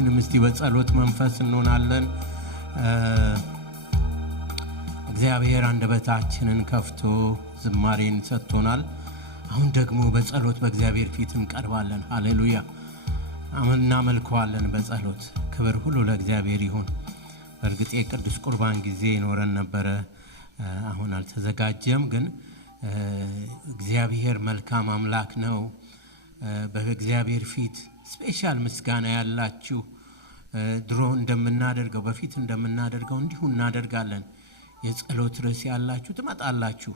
ሁላችንም እስቲ በጸሎት መንፈስ እንሆናለን። እግዚአብሔር አንደበታችንን ከፍቶ ዝማሬን ሰጥቶናል። አሁን ደግሞ በጸሎት በእግዚአብሔር ፊት እንቀርባለን። ሃሌሉያ እናመልከዋለን በጸሎት። ክብር ሁሉ ለእግዚአብሔር ይሁን። በእርግጥ የቅዱስ ቁርባን ጊዜ ይኖረን ነበረ፣ አሁን አልተዘጋጀም። ግን እግዚአብሔር መልካም አምላክ ነው። በእግዚአብሔር ፊት ስፔሻል ምስጋና ያላችሁ ድሮ እንደምናደርገው በፊት እንደምናደርገው እንዲሁ እናደርጋለን። የጸሎት ርዕስ ያላችሁ ትመጣላችሁ።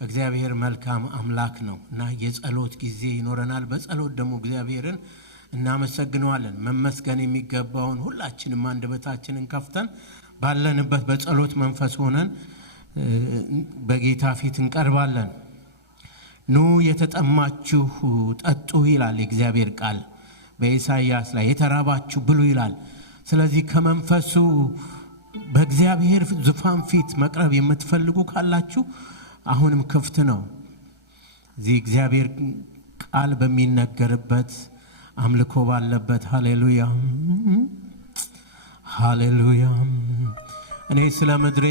እግዚአብሔር መልካም አምላክ ነው እና የጸሎት ጊዜ ይኖረናል። በጸሎት ደግሞ እግዚአብሔርን እናመሰግነዋለን። መመስገን የሚገባውን ሁላችንም አንደበታችንን ከፍተን ባለንበት በጸሎት መንፈስ ሆነን በጌታ ፊት እንቀርባለን። ኑ የተጠማችሁ ጠጡ ይላል የእግዚአብሔር ቃል በኢሳይያስ ላይ። የተራባችሁ ብሉ ይላል። ስለዚህ ከመንፈሱ በእግዚአብሔር ዙፋን ፊት መቅረብ የምትፈልጉ ካላችሁ አሁንም ክፍት ነው። እዚህ እግዚአብሔር ቃል በሚነገርበት አምልኮ ባለበት ሃሌሉያ ሃሌሉያ። እኔ ስለ ምድሬ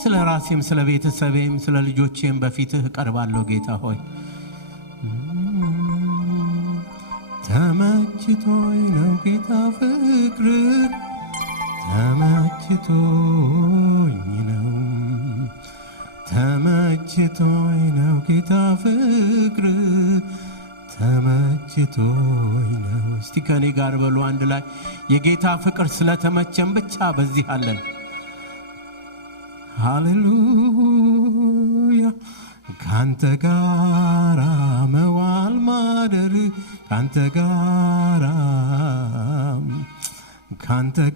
ስለ ራሴም ስለ ቤተሰቤም ስለ ልጆቼም በፊትህ እቀርባለሁ ጌታ ሆይ። ተመችቶኝ ነው ጌታ ፍቅር፣ ተመችቶኝ ነው፣ ተመችቶኝ ነው ጌታ ፍቅር፣ ተመችቶኝ ነው። እስቲ ከኔ ጋር በሉ አንድ ላይ የጌታ ፍቅር ስለተመቸን ብቻ በዚህ አለን። ሃሌሉያ። ካንተ ጋራ መዋል ማደር፣ ካንተ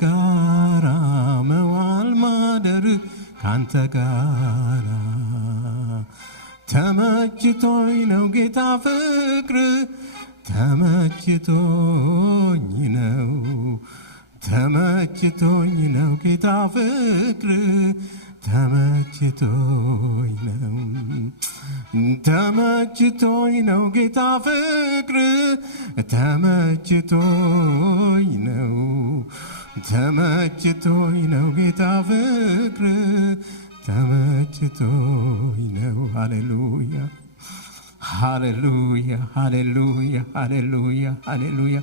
ጋራ መዋል ማደር፣ ካንተ ጋራ ተመችቶኝ ነው ጌታ ፍቅር፣ ተመችቶኝ ነው፣ ተመችቶኝ ነው ጌታ ፍቅር፣ ተመችቶኝ ነው፣ ተመችቶኝ ነው ጌታ ፍቅር፣ ተመችቶኝ ነው፣ ተመችቶኝ ነው ጌታ ፍቅር፣ ተመችቶኝ ነው። ሃሌሉያ ሃሌሉያ ሃሌሉያ ሃሌሉያ ሃሌሉያ።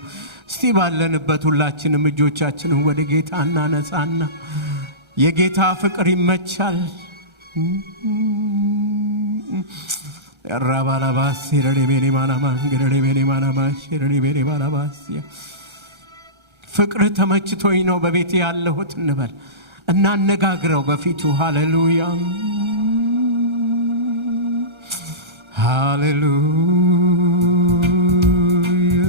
እስቲ ባለንበት ሁላችንም እጆቻችንን ወደ ጌታ እናነሳና የጌታ ፍቅር ይመቻል። ራባላባስ ረሌቤኔ ማናማን ገረሌቤኔ ማናማሽ ረሌቤኔ ማናባስ ፍቅር ተመችቶኝ ነው በቤቴ ያለሁት እንበል እናነጋግረው በፊቱ። ሃሌሉያ ሃሌሉያ።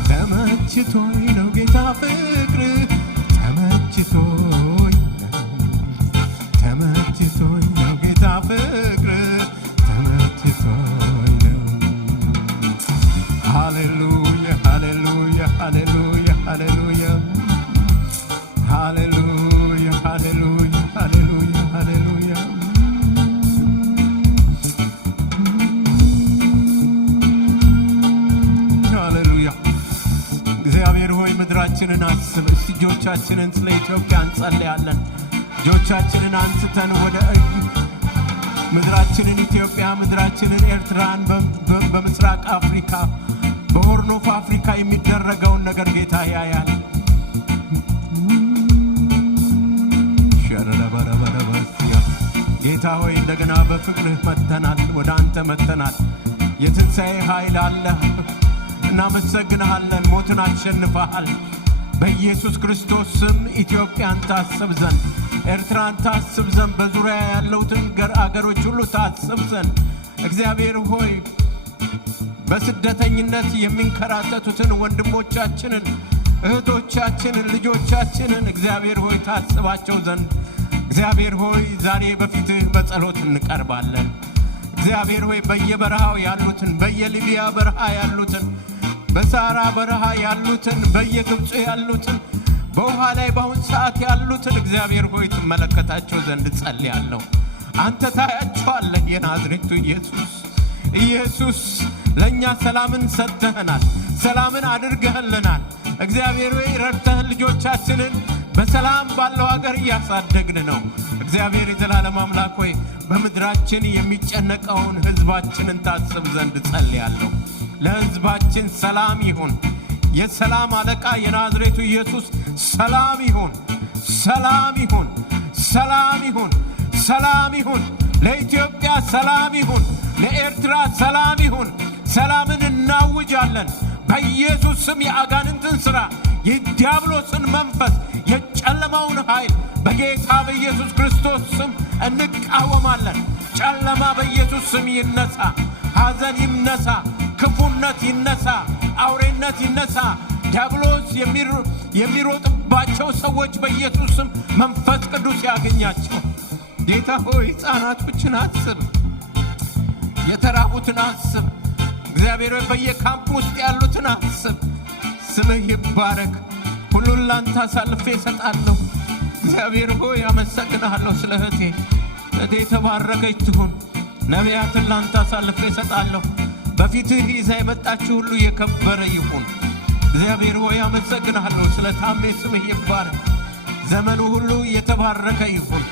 ተመችቶኝ ነው ጌታ ፍቅር፣ ተመችቶኝ ነው፣ ተመችቶኝ ነው ጌታ ፍቅር፣ ተመችቶኝ ነው። ሃሌሉያ ሃሌሉያ ሃሌሉያ ሃሌሉያ ሃሌሉያ ሃሌሉያ ሃሌሉያ ሃሌሉያ። እግዚአብሔር ሆይ ምድራችንን አስብ። እጆቻችንን ስለ ኢትዮጵያ እንጸልያለን። እጆቻችንን አንስተን ወደ ምድራችንን ኢትዮጵያ፣ ምድራችንን ኤርትራን፣ በምስራቅ አፍሪካ፣ በሆርን ኦፍ አፍሪካ የሚደረገውን ነገር ጌታ ያያል። ጌታ ሆይ እንደገና በፍቅርህ መጥተናል፣ ወደ አንተ መጥተናል። የትንሣኤ ኃይል አለ። እናመሰግንሃለን። ሞትን አሸንፈሃል። በኢየሱስ ክርስቶስ ስም ኢትዮጵያን ታስብ ዘንድ፣ ኤርትራን ታስብ ዘንድ፣ በዙሪያ ያሉትን አገሮች ሁሉ ታስብ ዘንድ እግዚአብሔር ሆይ በስደተኝነት የሚንከራተቱትን ወንድሞቻችንን፣ እህቶቻችንን፣ ልጆቻችንን እግዚአብሔር ሆይ ታስባቸው ዘንድ እግዚአብሔር ሆይ ዛሬ በፊትህ በጸሎት እንቀርባለን። እግዚአብሔር ሆይ በየበረሃው ያሉትን፣ በየሊቢያ በረሃ ያሉትን፣ በሳራ በረሃ ያሉትን፣ በየግብጽ ያሉትን፣ በውሃ ላይ በአሁን ሰዓት ያሉትን እግዚአብሔር ሆይ ትመለከታቸው ዘንድ ጸልያለሁ። አንተ ታያቸዋለህ። የናዝሬቱ ኢየሱስ ለእኛ ሰላምን ሰጥተህናል፣ ሰላምን አድርገህልናል። እግዚአብሔር ሆይ ረድተህን ልጆቻችንን በሰላም ባለው ሀገር እያሳደግን ነው። እግዚአብሔር የዘላለም አምላክ ሆይ በምድራችን የሚጨነቀውን ሕዝባችንን ታስብ ዘንድ ጸልያለሁ። ለሕዝባችን ሰላም ይሁን። የሰላም አለቃ የናዝሬቱ ኢየሱስ ሰላም ይሁን፣ ሰላም ይሁን፣ ሰላም ይሁን፣ ሰላም ይሁን። ለኢትዮጵያ ሰላም ይሁን፣ ለኤርትራ ሰላም ይሁን። ሰላምን እናውጃለን በኢየሱስ ስም። የአጋንንትን ሥራ፣ የዲያብሎስን መንፈስ፣ የጨለማውን ኃይል በጌታ በኢየሱስ ክርስቶስ ስም እንቃወማለን። ጨለማ በኢየሱስ ስም ይነሳ፣ ሐዘን ይነሳ፣ ክፉነት ይነሳ፣ አውሬነት ይነሳ። ዲያብሎስ የሚሮጥባቸው ሰዎች በኢየሱስ ስም መንፈስ ቅዱስ ያገኛቸው። ጌታ ሆይ ሕፃናቶችን አስብ፣ የተራቡትን አስብ። እግዚአብሔር ሆይ በየካምፕ ውስጥ ያሉትን አስብ። ስምህ ይባረክ። ሁሉን ላንተ አሳልፌ እሰጣለሁ። እግዚአብሔር ሆይ አመሰግንሃለሁ ስለ እህቴ የተባረከች ትሁን። ነቢያትን ላንተ አሳልፌ እሰጣለሁ። በፊትህ ይዛ የመጣችው ሁሉ የከበረ ይሁን። እግዚአብሔር ሆይ አመሰግንሃለሁ ስለ ታሜ። ስምህ ይባረክ። ዘመኑ ሁሉ የተባረከ ይሁን።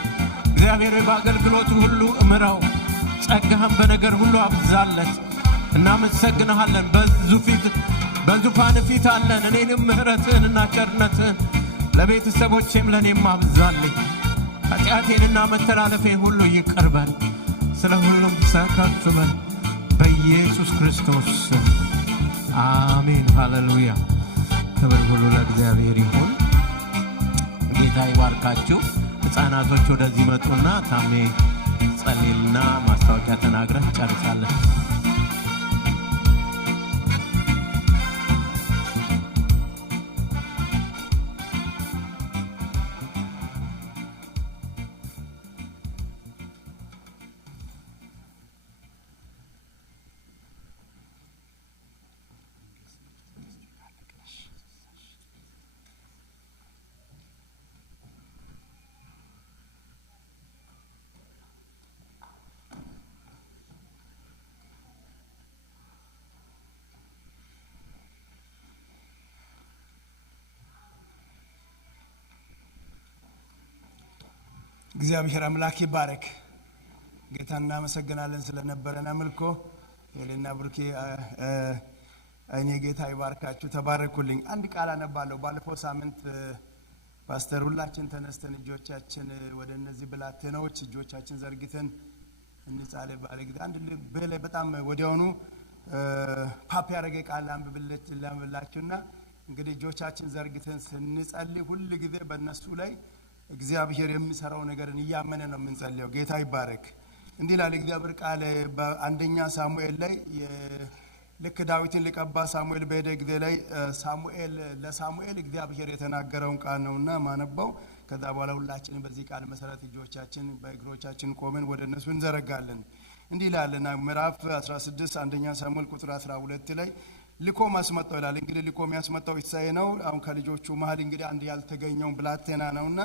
እግዚአብሔር ሆይ በአገልግሎቱ ሁሉ እምራው፣ ጸጋህን በነገር ሁሉ አብዛለት። እናመሰግንሃለን። በዙፋን ፊት አለን። እኔንም ምሕረትህንና ቸርነትህን ለቤተሰቦቼም ለእኔም አብዛልኝ። ኃጢአቴንና መተላለፌን ሁሉ ይቅር በል። ስለ ሁሉም ከፍ በል በኢየሱስ ክርስቶስ ስም አሜን። ሃሌሉያ። ክብር ሁሉ ለእግዚአብሔር ይሁን። ጌታ ይባርካችሁ። ሕፃናቶች ወደዚህ መጡና ታሜ ጸልይልና ማስታወቂያ ተናግረን ጨርሳለን። እግዚአብሔር አምላክ ይባረክ። ጌታ እናመሰግናለን ስለነበረን አምልኮ። ሄሌና ብሩኬ እኔ ጌታ ይባርካችሁ፣ ተባረኩልኝ። አንድ ቃል አነባለሁ። ባለፈው ሳምንት ፓስተር ሁላችን ተነስተን እጆቻችን ወደ እነዚህ ብላቴናዎች እጆቻችን ዘርግተን እንጸልይ ባለ ጊዜ አንድ ልብ ላይ በጣም ወዲያውኑ ፓፕ ያደረገ ቃል አንብብላችሁና እንግዲህ እጆቻችን ዘርግተን ስንጸልይ ሁሉ ጊዜ በእነሱ ላይ እግዚአብሔር የሚሰራው ነገርን እያመነ ነው የምንጸልየው። ጌታ ይባረክ። እንዲህ ይላል እግዚአብሔር ቃል በአንደኛ ሳሙኤል ላይ ልክ ዳዊትን ሊቀባ ሳሙኤል በሄደ ጊዜ ላይ ለሳሙኤል እግዚአብሔር የተናገረውን ቃል ነውና ማነበው። ከዛ በኋላ ሁላችንም በዚህ ቃል መሰረት እጆቻችን በእግሮቻችን ቆመን ወደ እነሱ እንዘረጋለን። እንዲህ ይላልና ምዕራፍ 16 አንደኛ ሳሙኤል ቁጥር 12 ላይ ልኮም አስመጣው ይላል። እንግዲህ ልኮም ያስመጣው ኢሳይ ነው። አሁን ከልጆቹ መሃል እንግዲህ አንድ ያልተገኘው ብላቴና ነውና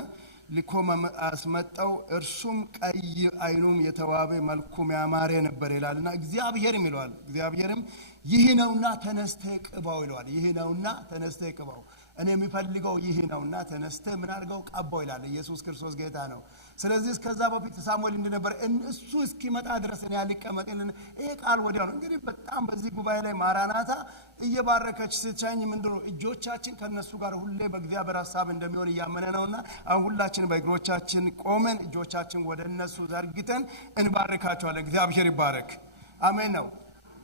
ልኮም አስመጣው። እርሱም ቀይ አይኑም የተዋበ መልኩም ያማረ ነበር ይላልና እግዚአብሔርም ይለዋል። እግዚአብሔርም ይህ ነውና ተነስተህ ቅባው ይለዋል። ይህ ነውና ተነስተህ ቅባው፣ እኔ የሚፈልገው ይህ ነውና ተነስተህ ምን አድርገው ቀባው ይላል። ኢየሱስ ክርስቶስ ጌታ ነው። ስለዚህ እስከዛ በፊት ሳሙኤል እንደነበር እሱ እስኪመጣ ድረስ እኔ ያልቀመጥልን ይሄ ቃል ወዲያው ነው። እንግዲህ በጣም በዚህ ጉባኤ ላይ ማራናታ እየባረከች ስትቻኝ ምንድነው እጆቻችን ከነሱ ጋር ሁሌ በእግዚአብሔር ሐሳብ እንደሚሆን እያመነ ነውና አሁን ሁላችን በእግሮቻችን ቆመን እጆቻችን ወደ እነሱ ዘርግተን እንባርካቸዋለን። እግዚአብሔር ይባረክ። አሜን ነው።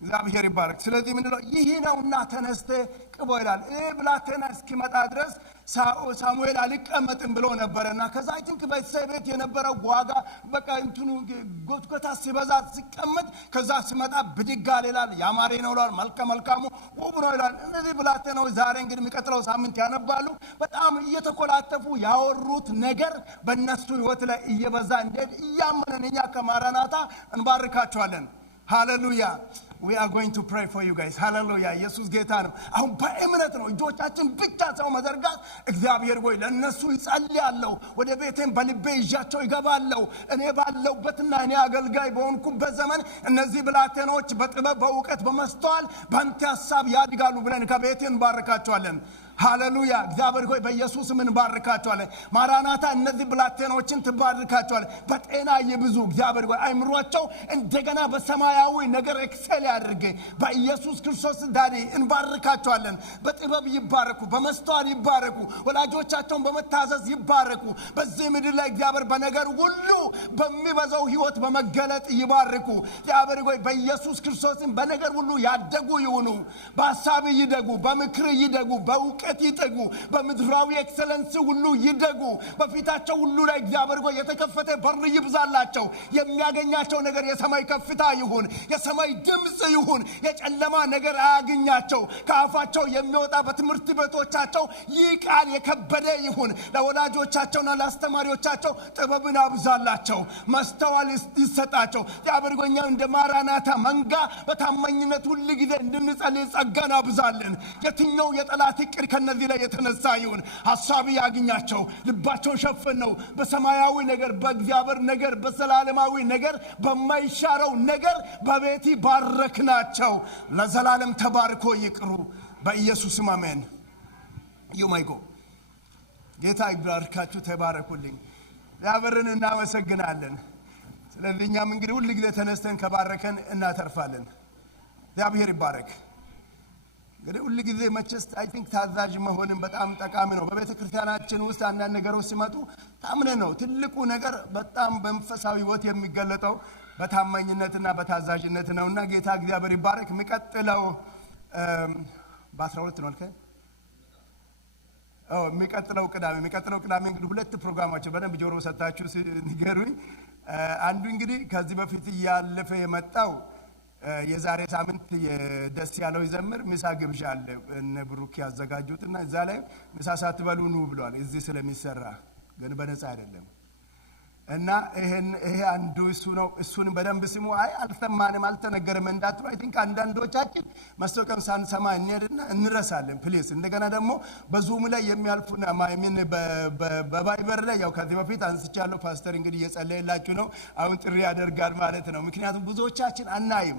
እግዚአብሔር ይባረክ። ስለዚህ ምንድነው ይህ ነውና ተነስተ ቅቦ ይላል። ብላቴና እስኪመጣ ድረስ ሳሙኤል አልቀመጥም ብሎ ነበረና ከዛ አይ ቲንክ ቤት የነበረው ዋጋ በቃ እንትኑ ጎትጎታ ሲበዛ ሲቀመጥ ከዛ ሲመጣ ብድጋ ይላል። ያማሬ ነው ይላል። መልካሙ ውብ ነው ይላል። እነዚህ ብላቴናዎች ዛሬ እንግዲህ የሚቀጥለው ሳምንት ያነባሉ። በጣም እየተኮላተፉ ያወሩት ነገር በእነሱ ህይወት ላይ እየበዛ እንደሄድ እያመነን እኛ ከማራናታ እንባርካቸዋለን። ሃሌሉያ we are going to pray for you guys. ሃሌሉያ ኢየሱስ ጌታ ነው። አሁን በእምነት ነው እጆቻችን ብቻ ሰው መዘርጋት። እግዚአብሔር ሆይ ለነሱ ይጸልያለሁ። ወደ ቤቴም በልቤ ይዣቸው ይገባለሁ። እኔ ባለውበትና እኔ አገልጋይ በሆንኩበት ዘመን እነዚህ ብላቴኖች በጥበብ በእውቀት በመስተዋል በአንተ ሐሳብ ያድጋሉ ብለን ከቤቴን እንባርካቸዋለን። ሃሌሉያ እግዚአብሔር ሆይ በኢየሱስ ምን ባርካቸዋለን። ማራናታ እነዚህ ብላቴኖችን ትባርካቸዋለን። በጤና ይብዙ። እግዚአብሔር ሆይ አይምሯቸው እንደገና በሰማያዊ ነገር ኤክሰል ያድርግ። በኢየሱስ ክርስቶስ ዳሪ እንባርካቸዋለን። በጥበብ ይባረኩ፣ በመስተዋል ይባረኩ፣ ወላጆቻቸውን በመታዘዝ ይባረኩ። በዚህ ምድር ላይ እግዚአብሔር በነገር ሁሉ በሚበዛው ህይወት በመገለጥ ይባርኩ። እግዚአብሔር ሆይ በኢየሱስ ክርስቶስ በነገር ሁሉ ያደጉ ይሁኑ። በሐሳብ ይደጉ፣ በምክር ይደጉ፣ በእውቀት ይተጉ፣ በምድራዊ ኤክሰለንስ ሁሉ ይደጉ። በፊታቸው ሁሉ ላይ እግዚአብሔር ሆይ የተከፈተ በር ይብዛላቸው። የሚያገኛቸው ነገር የሰማይ ከፍታ ይሁን፣ የሰማይ ድምጽ ይሁን። የጨለማ ነገር አያገኛቸው። ከአፋቸው የሚወጣ በትምህርት ቤቶቻቸው ይህ ቃል የከበደ ይሁን። ለወላጆቻቸውና ለአስተማሪዎቻቸው ጥበብን አብዛላቸው፣ ማስተዋል ይሰጣቸው። እግዚአብሔር ሆይ እኛ እንደ ማራናታ መንጋ በታማኝነት ሁሉ ጊዜ እንድንጸልይ ጸጋን አብዛልን። የትኛው የጠላት እቅድ ከነዚህ ላይ የተነሳ ይሁን ሐሳብ ያግኛቸው። ልባቸውን ሸፍነው በሰማያዊ ነገር፣ በእግዚአብሔር ነገር፣ በዘላለማዊ ነገር፣ በማይሻረው ነገር በቤቲ ባረክናቸው። ለዘላለም ተባርኮ ይቅሩ በኢየሱስ አሜን። ዩማይጎ ጌታ ይባርካችሁ። ተባረኩልኝ። እግዚአብሔርን እናመሰግናለን። ስለዚህ እኛም እንግዲህ ሁሉ ጊዜ ተነስተን ከባረከን እናተርፋለን። እግዚአብሔር ይባረክ። እንግዲህ ሁሉ ጊዜ መቸስ አይ ቲንክ ታዛዥ መሆንን በጣም ጠቃሚ ነው። በቤተ ክርስቲያናችን ውስጥ አንዳንድ ነገሮች ሲመጡ ታምነን ነው። ትልቁ ነገር በጣም በመንፈሳዊ ህይወት የሚገለጠው በታማኝነትና በታዛዥነት ነውና ጌታ እግዚአብሔር ይባረክ። የሚቀጥለው በ12 ነው አልከኝ። የሚቀጥለው ቅዳሜ እንግዲህ ሁለት ፕሮግራሞች በደንብ ጆሮ ሰጣችሁ ንገሩኝ። አንዱ እንግዲህ ከዚህ በፊት ያለፈ የመጣው የዛሬ ሳምንት የደስ ያለው ይዘምር ምሳ ግብዣ አለ እነ ብሩክ ያዘጋጁትና እዛ ላይ ምሳ ሳትበሉ ኑ ብሏል። እዚህ ስለሚሰራ ግን በነፃ አይደለም። እና ይሄ አንዱ እሱ ነው። እሱን በደንብ ስሙ። አይ አልሰማንም አልተነገረም እንዳትሉ። አይ ቲንክ አንዳንዶቻችን ማስተዋወቂያውን ሳንሰማ እንሄድና እንረሳለን። ፕሊዝ እንደገና ደግሞ በዙም ላይ የሚያልፉና ማይምን በቫይበር ላይ ያው ከዚህ በፊት አንስቻለሁ። ፓስተር እንግዲህ እየጸለየላችሁ ነው። አሁን ጥሪ ያደርጋል ማለት ነው። ምክንያቱም ብዙዎቻችን አናይም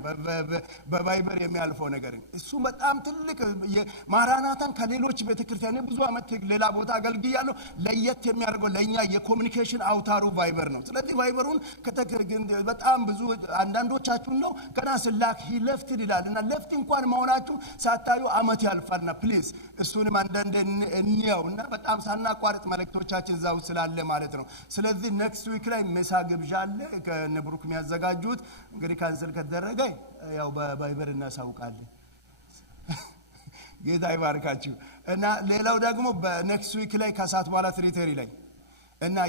በቫይበር የሚያልፈው ነገር። እሱ በጣም ትልቅ ማራናታን ከሌሎች ቤተክርስቲያን ብዙ አመት ሌላ ቦታ አገልግያለሁ። ለየት የሚያደርገው ለኛ የኮሙኒኬሽን አውታሩ ቫይበር ነው። ስለዚህ ቫይበሩን በጣም ብዙ አንዳንዶቻችሁ ነው ገና ስላክ ሂለፍት ይላልና ለፍት እንኳን መሆናችሁ ሳታዩ አመት ያልፋልና ፕሊዝ እሱንም አንዳንድ እንየውና በጣም ሳናቋርጥ መልእክቶቻችን እዛው ስላለ ማለት ነው። ስለዚህ ኔክስት ዊክ ላይ ምሳ ግብዣ አለ ከነብሩክ የሚያዘጋጁት። እንግዲህ ካንሰል ከተደረገ ያው በቫይበር እናሳውቃለን። ጌታ ይባርካችሁ። እና ሌላው ደግሞ በኔክስት ዊክ ላይ ከሰዓት በኋላ ትሪተሪ ላይ እና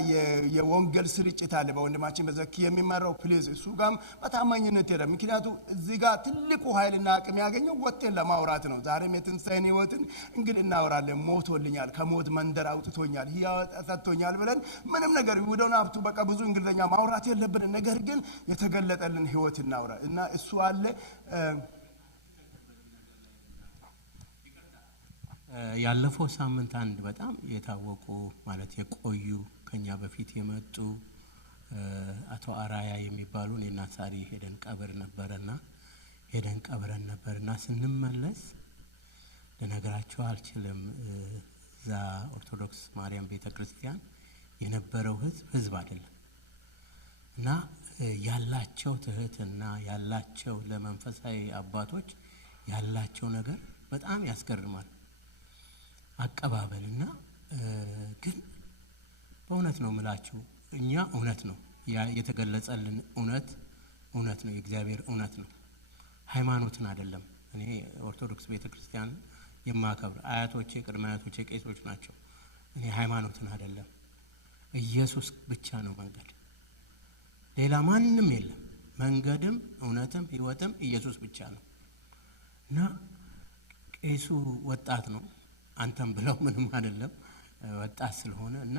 የወንጌል ስርጭት አለ በወንድማችን በዘኪ የሚመራው። ፕሊዝ እሱ ጋም በታማኝነት ሄደ። ምክንያቱም እዚህ ጋር ትልቁ ኃይልና አቅም ያገኘው ወጥተን ለማውራት ነው። ዛሬም የትንሣኤን ህይወትን እንግዲህ እናወራለን። ሞቶልኛል፣ ከሞት መንደር አውጥቶኛል፣ ህይወት ሰጥቶኛል ብለን ምንም ነገር ውደውን ሀብቱ በቃ ብዙ እንግሊዝኛ ማውራት የለብን። ነገር ግን የተገለጠልን ህይወት እናውራ እና እሱ አለ። ያለፈው ሳምንት አንድ በጣም የታወቁ ማለት የቆዩ ከኛ በፊት የመጡ አቶ አራያ የሚባሉ እኔና ሳሪ ሄደን ቀብረን ነበርና ስንመለስ ለነገራቸው አልችልም። እዛ ኦርቶዶክስ ማርያም ቤተክርስቲያን የነበረው ህዝብ አይደለም እና ያላቸው ትህትና ያላቸው ለመንፈሳዊ አባቶች ያላቸው ነገር በጣም ያስገርማል። አቀባበልና ግን በእውነት ነው ምላችሁ እኛ እውነት ነው የተገለጸልን እውነት ነው የእግዚአብሔር እውነት ነው። ሃይማኖትን አይደለም። እኔ ኦርቶዶክስ ቤተክርስቲያን የማከብር አያቶቼ ቅድመ አያቶቼ ቄሶች ናቸው። እኔ ሃይማኖትን አይደለም፣ ኢየሱስ ብቻ ነው መንገድ፣ ሌላ ማንም የለም። መንገድም እውነትም ህይወትም ኢየሱስ ብቻ ነው። እና ቄሱ ወጣት ነው፣ አንተም ብለው ምንም አይደለም ወጣት ስለሆነ እና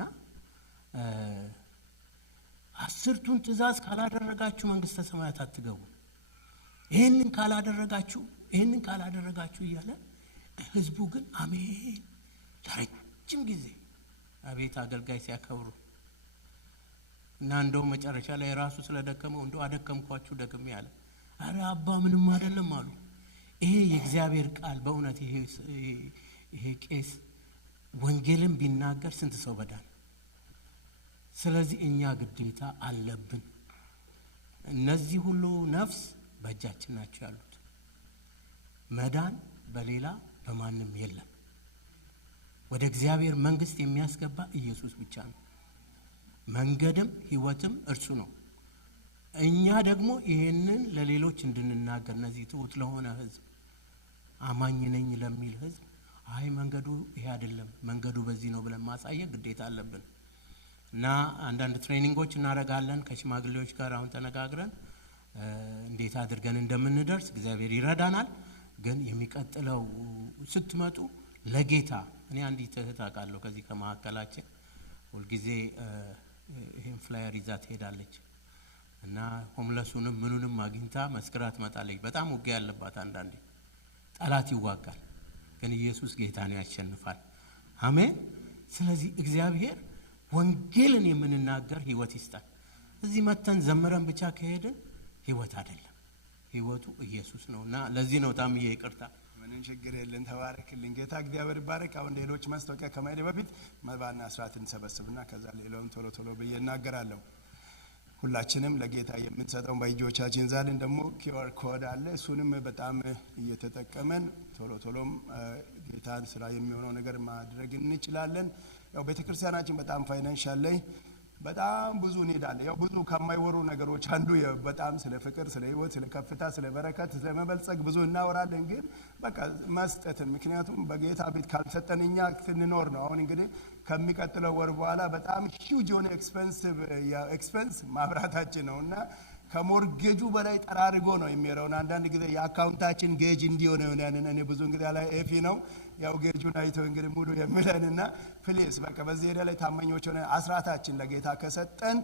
10ቱን ትእዛዝ ካላደረጋችሁ መንግስተ ሰማያት አትገቡ፣ ይሄንን ካላደረጋችሁ እያለ ህዝቡ ግን አሜን ለረጅም ጊዜ አቤት አገልጋይ ሲያከብሩ እና እንደው መጨረሻ ላይ ራሱ ስለደከመው እንደው አደከምኳችሁ ደግሜ ያለ አረ አባ ምንም አይደለም አሉ። ይሄ የእግዚአብሔር ቃል በእውነት ይሄ ቄስ ወንጌልን ቢናገር ስንት ሰው በዳን። ስለዚህ እኛ ግዴታ አለብን። እነዚህ ሁሉ ነፍስ በእጃችን ናቸው ያሉት። መዳን በሌላ በማንም የለም። ወደ እግዚአብሔር መንግስት የሚያስገባ ኢየሱስ ብቻ ነው። መንገድም ህይወትም እርሱ ነው። እኛ ደግሞ ይሄንን ለሌሎች እንድንናገር እነዚህ ትሁት ለሆነ ህዝብ አማኝ ነኝ ለሚል ህዝብ አይ መንገዱ ይሄ አይደለም መንገዱ በዚህ ነው ብለን ማሳየት ግዴታ አለብን። እና አንዳንድ ትሬኒንጎች እናደርጋለን ከሽማግሌዎች ጋር አሁን ተነጋግረን እንዴት አድርገን እንደምንደርስ እግዚአብሔር ይረዳናል። ግን የሚቀጥለው ስትመጡ ለጌታ እኔ አንዲት እህት አውቃለሁ ከዚህ ከመካከላችን ሁልጊዜ ይሄን ፍላየር ይዛ ትሄዳለች እና ሆምለሱንም ምኑንም አግኝታ መስክራ ትመጣለች። በጣም ውጊያ ያለባት አንዳንዴ ጠላት ይዋጋል፣ ግን ኢየሱስ ጌታ ነው ያሸንፋል። አሜን። ስለዚህ እግዚአብሔር ወንጌልን የምንናገር ህይወት ይስጣል። እዚህ መተን ዘመረን ብቻ ከሄድን ህይወት አይደለም፣ ህይወቱ ኢየሱስ ነውና ለዚህ ነው ታምዬ ይቅርታ። ምንም ችግር የለም። ተባረክልኝ። ጌታ እግዚአብሔር ይባረክ። አሁን ሌሎች ማስታወቂያ ከማይደ በፊት መባና አስራትን ሰበስብና ከዛ ሌላውን ቶሎ ብዬ እናገራለሁ። ሁላችንም ለጌታ የምንሰጠው በእጆቻችን ዛሬን ደግሞ ኪውአር ኮድ አለ። እሱንም በጣም እየተጠቀመን ቶሎም ጌታን ስራ የሚሆነው ነገር ማድረግ እንችላለን። ያው ቤተክርስቲያናችን በጣም ፋይናንሻል ላይ በጣም ብዙ እንሄዳለን። ያው ብዙ ከማይወሩ ነገሮች አንዱ በጣም ስለ ፍቅር፣ ስለ ህይወት፣ ስለ ከፍታ፣ ስለ በረከት፣ ስለ መበልጸግ ብዙ እናወራለን። ግን በቃ መስጠትን ምክንያቱም በጌታ ቤት ካልሰጠን እኛ ስንኖር ነው። አሁን እንግዲህ ከሚቀጥለው ወር በኋላ በጣም ሂውጅ የሆነ ኤክስፔንስ ማብራታችን ነው እና ከሞርጌጁ በላይ ጠራርጎ ነው የሚሄደው። አንዳንድ ጊዜ የአካውንታችን ጌጅ እንዲሆነ ያንን እኔ ብዙ እንግዲህ ላይ ኤፊ ነው ያው ጌጁን አይቶ እንግዲህ ሙሉ የሚለንና ፕሊስ በቃ በዚህ ሄደ ላይ ታማኞች ሆነ አስራታችን ለጌታ ከሰጠን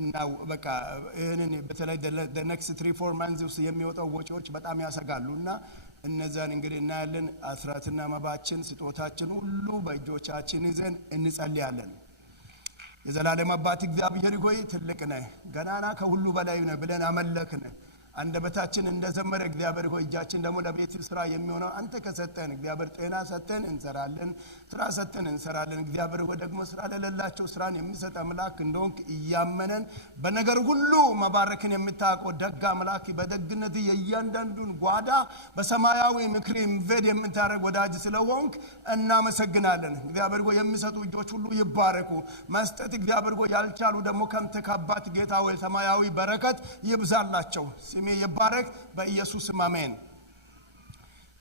እና በቃ ይሄንን በተለይ the next 3-4 months ውስጥ የሚወጣው ወጪዎች በጣም ያሰጋሉና እነዛን እንግዲህ እናያለን። አስራትና መባችን ስጦታችን ሁሉ በእጆቻችን ይዘን እንጸልያለን። የዘላለም አባት እግዚአብሔር ሆይ ትልቅ ነህ፣ ገናና ከሁሉ በላይ ነህ ብለን አመለክን። አንደበታችን እንደዘመረ እግዚአብሔር ሆይ እጃችን ደግሞ ለቤት ስራ የሚሆነው አንተ ከሰጠን እግዚአብሔር ጤና ሰጠን እንሰራለን፣ ስራ ሰጠን እንሰራለን። እግዚአብሔር ሆይ ደግሞ ስራ ለሌላቸው ስራን የሚሰጥ አምላክ እንደሆንክ እያመነን በነገር ሁሉ መባረክን የምታውቀው ደግ አምላክ በደግነት የእያንዳንዱን ጓዳ በሰማያዊ ምክር ኢንቨድ የምታደርግ ወዳጅ ስለሆንክ እናመሰግናለን። እግዚአብሔር ሆይ የሚሰጡ እጆች ሁሉ ይባረኩ። መስጠት እግዚአብሔር ሆይ ያልቻሉ ደግሞ ከአንተ ከአባት ጌታ ሆይ ሰማያዊ በረከት ይብዛላቸው። ስሜ ይባረክ በኢየሱስ ስም አሜን።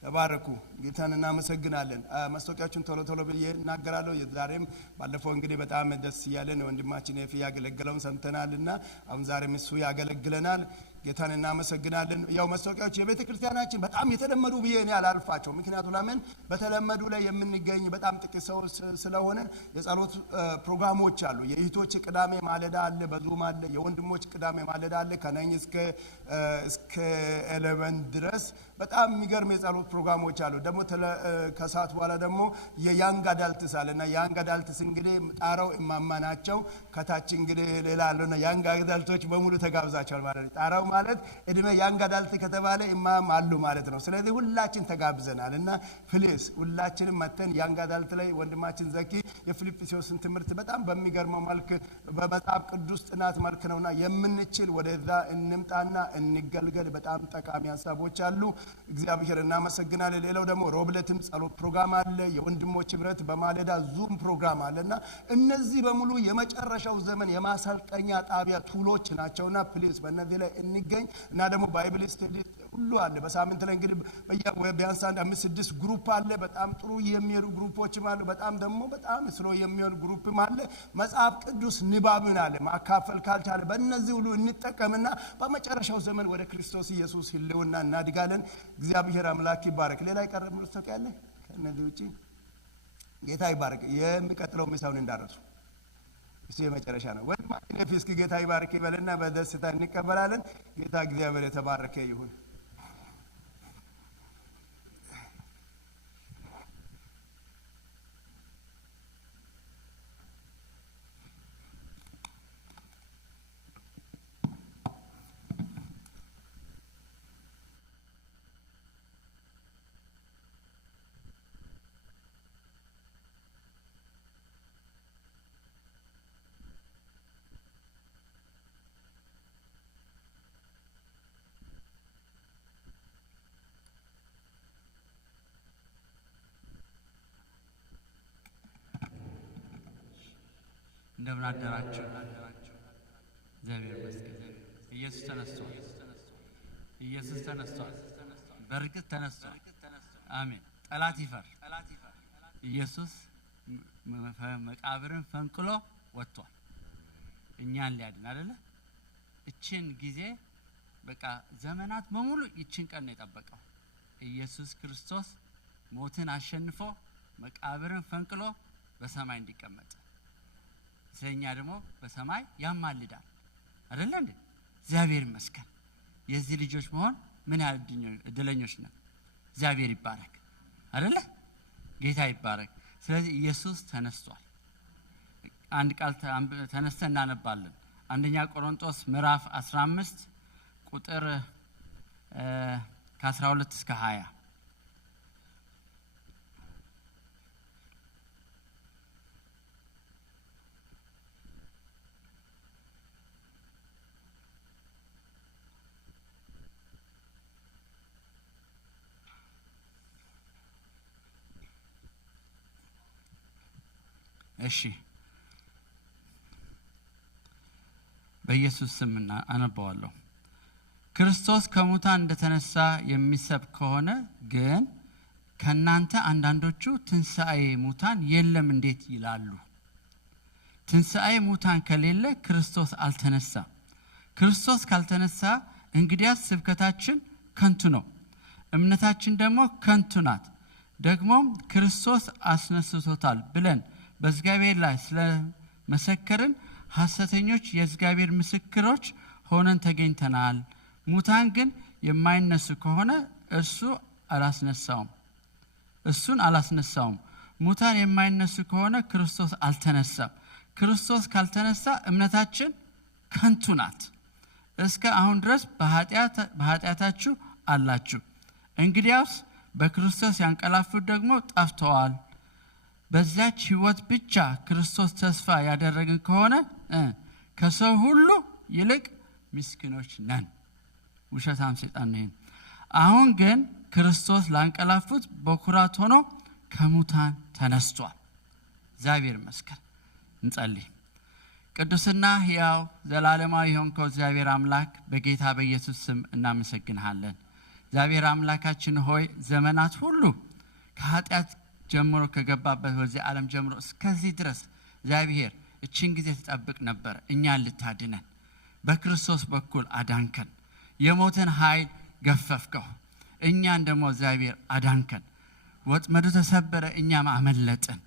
ተባረኩ። ጌታን እናመሰግናለን። ማስታወቂያችሁን ቶሎ ብዬ እናገራለሁ። የዛሬም ባለፈው እንግዲህ በጣም ደስ ያለን ወንድማችን ኤፊ ያገለገለውን ሰምተናልና አሁን ዛሬም እሱ ያገለግለናል። ጌታን እናመሰግናለን። ያው ማስታወቂያዎች የቤተ ክርስቲያናችን በጣም የተለመዱ ብዬ እኔ አላልፋቸው። ምክንያቱም ለምን በተለመዱ ላይ የምንገኝ በጣም ጥቂት ሰው ስለሆነ የጸሎት ፕሮግራሞች አሉ። የእህቶች ቅዳሜ ማለዳ አለ፣ በዙም አለ። የወንድሞች ቅዳሜ ማለዳ አለ ከ9 እስከ 11 ድረስ በጣም የሚገርም የጸሎት ፕሮግራሞች አሉ። ደግሞ ከሰዓት በኋላ ደግሞ የያንግ አዳልትስ አለና ያንግ አዳልትስ እንግዲህ ጣራው እማማ ናቸው። ከታች እንግዲህ ሌላ አለና ያንግ አዳልቶች በሙሉ ተጋብዛቸዋል ማለት ነው። ጣራው ማለት እድሜ ያንግ አዳልት ከተባለ እማም አሉ ማለት ነው። ስለዚህ ሁላችን ተጋብዘናል እና ፕሊስ ሁላችንም መተን ያንግ አዳልት ላይ ወንድማችን ዘኪ የፊልጵስዩስን ትምህርት በጣም በሚገርመው መልክ በመጽሐፍ ቅዱስ ጥናት መልክ ነውና የምንችል ወደዛ እንምጣና እንገልገል። በጣም ጠቃሚ ሐሳቦች አሉ። እግዚአብሔር እናመሰግናለን። ሌላው ደግሞ ሮብለትም ጸሎት ፕሮግራም አለ። የወንድሞች ህብረት በማለዳ ዙም ፕሮግራም አለና እነዚህ በሙሉ የመጨረሻው ዘመን የማሰልጠኛ ጣቢያ ቱሎች ናቸውና ፕሊስ በእነዚህ ላይ የሚገኝ እና ደግሞ ባይብል ስተዲ ሁሉ አለ። በሳምንት ላይ እንግዲህ ቢያንስ 5-6 ግሩፕ አለ። በጣም ጥሩ የሚሄዱ ግሩፖችም አሉ። በጣም ደግሞ በጣም ስሎ የሚሆን ግሩፕም አለ። መጽሐፍ ቅዱስ ንባብን አለ ማካፈል ካልቻለ በእነዚህ ሁሉ እንጠቀምና በመጨረሻው ዘመን ወደ ክርስቶስ ኢየሱስ ህልውና እናድጋለን። እግዚአብሔር አምላክ ይባረክ። ሌላ ይቀር ምልክት ያለ ከነዚህ ውጪ ጌታ ይባረክ። የሚቀጥለው ምሳውን እንዳረሱ እሱ የመጨረሻ ነው። ወይም እስኪ ጌታ ይባርክ ይበልና በደስታ እንቀበላለን። ጌታ እግዚአብሔር የተባረከ ይሁን። እንደምን አደራችሁ። እግዚአብሔር ይመስገን። ኢየሱስ ተነስቷል። ኢየሱስ ተነስቷል። በርግጥ ተነስቷል። አሜን። ጠላት ይፈር። ኢየሱስ መቃብርን ፈንቅሎ ወጥቷል። እኛን ሊያድን አይደለ? እችን ጊዜ በቃ ዘመናት በሙሉ እችን ቀን ነው የጠበቀው። ኢየሱስ ክርስቶስ ሞትን አሸንፎ መቃብርን ፈንቅሎ በሰማይ እንዲቀመጥ ስለኛ ደግሞ በሰማይ ያማልዳል አይደለ እንዴ? እግዚአብሔር ይመስገን። የዚህ ልጆች መሆን ምን ያህል እድለኞች ነን። እግዚአብሔር ይባረክ አይደለ? ጌታ ይባረክ። ስለዚህ ኢየሱስ ተነስቷል። አንድ ቃል ተነስተን እናነባለን። አንደኛ ቆሮንቶስ ምዕራፍ 15 ቁጥር ከ12 እስከ 20 እሺ በኢየሱስ ስም አነባዋለሁ። ክርስቶስ ከሙታን እንደተነሳ የሚሰብክ ከሆነ ግን ከናንተ አንዳንዶቹ ትንሣኤ ሙታን የለም እንዴት ይላሉ? ትንሣኤ ሙታን ከሌለ ክርስቶስ አልተነሳም። ክርስቶስ ካልተነሳ እንግዲያስ ስብከታችን ከንቱ ነው፣ እምነታችን ደግሞ ከንቱ ናት። ደግሞም ክርስቶስ አስነስቶታል ብለን በእግዚአብሔር ላይ ስለመሰከርን ሐሰተኞች የእግዚአብሔር ምስክሮች ሆነን ተገኝተናል። ሙታን ግን የማይነሱ ከሆነ እሱን አላስነሳውም። ሙታን የማይነሱ ከሆነ ክርስቶስ አልተነሳም። ክርስቶስ ካልተነሳ እምነታችን ከንቱ ናት፣ እስከ አሁን ድረስ በኃጢአታችሁ አላችሁ። እንግዲያውስ በክርስቶስ ያንቀላፉት ደግሞ ጠፍተዋል። በዛች ሕይወት ብቻ ክርስቶስ ተስፋ ያደረግን ከሆነ ከሰው ሁሉ ይልቅ ምስኪኖች ነን። ውሸታም ሰይጣን ነው። አሁን ግን ክርስቶስ ላንቀላፉት በኩራት ሆኖ ከሙታን ተነስቷል። እግዚአብሔር ይመስገን። እንጸልይ። ቅዱስና ሕያው ዘላለማዊ የሆንከው እግዚአብሔር አምላክ በጌታ በኢየሱስ ስም እናመሰግንሃለን። እግዚአብሔር አምላካችን ሆይ ዘመናት ሁሉ ከኃጢአት ጀምሮ ከገባበት በዚህ ዓለም ጀምሮ እስከዚህ ድረስ እግዚአብሔር እችን ጊዜ ተጠብቅ ነበር። እኛን ልታድነን በክርስቶስ በኩል አዳንከን። የሞትን ኃይል ገፈፍከው፣ እኛን ደግሞ እግዚአብሔር አዳንከን። ወጥመዱ ተሰበረ፣ እኛም አመለጥን።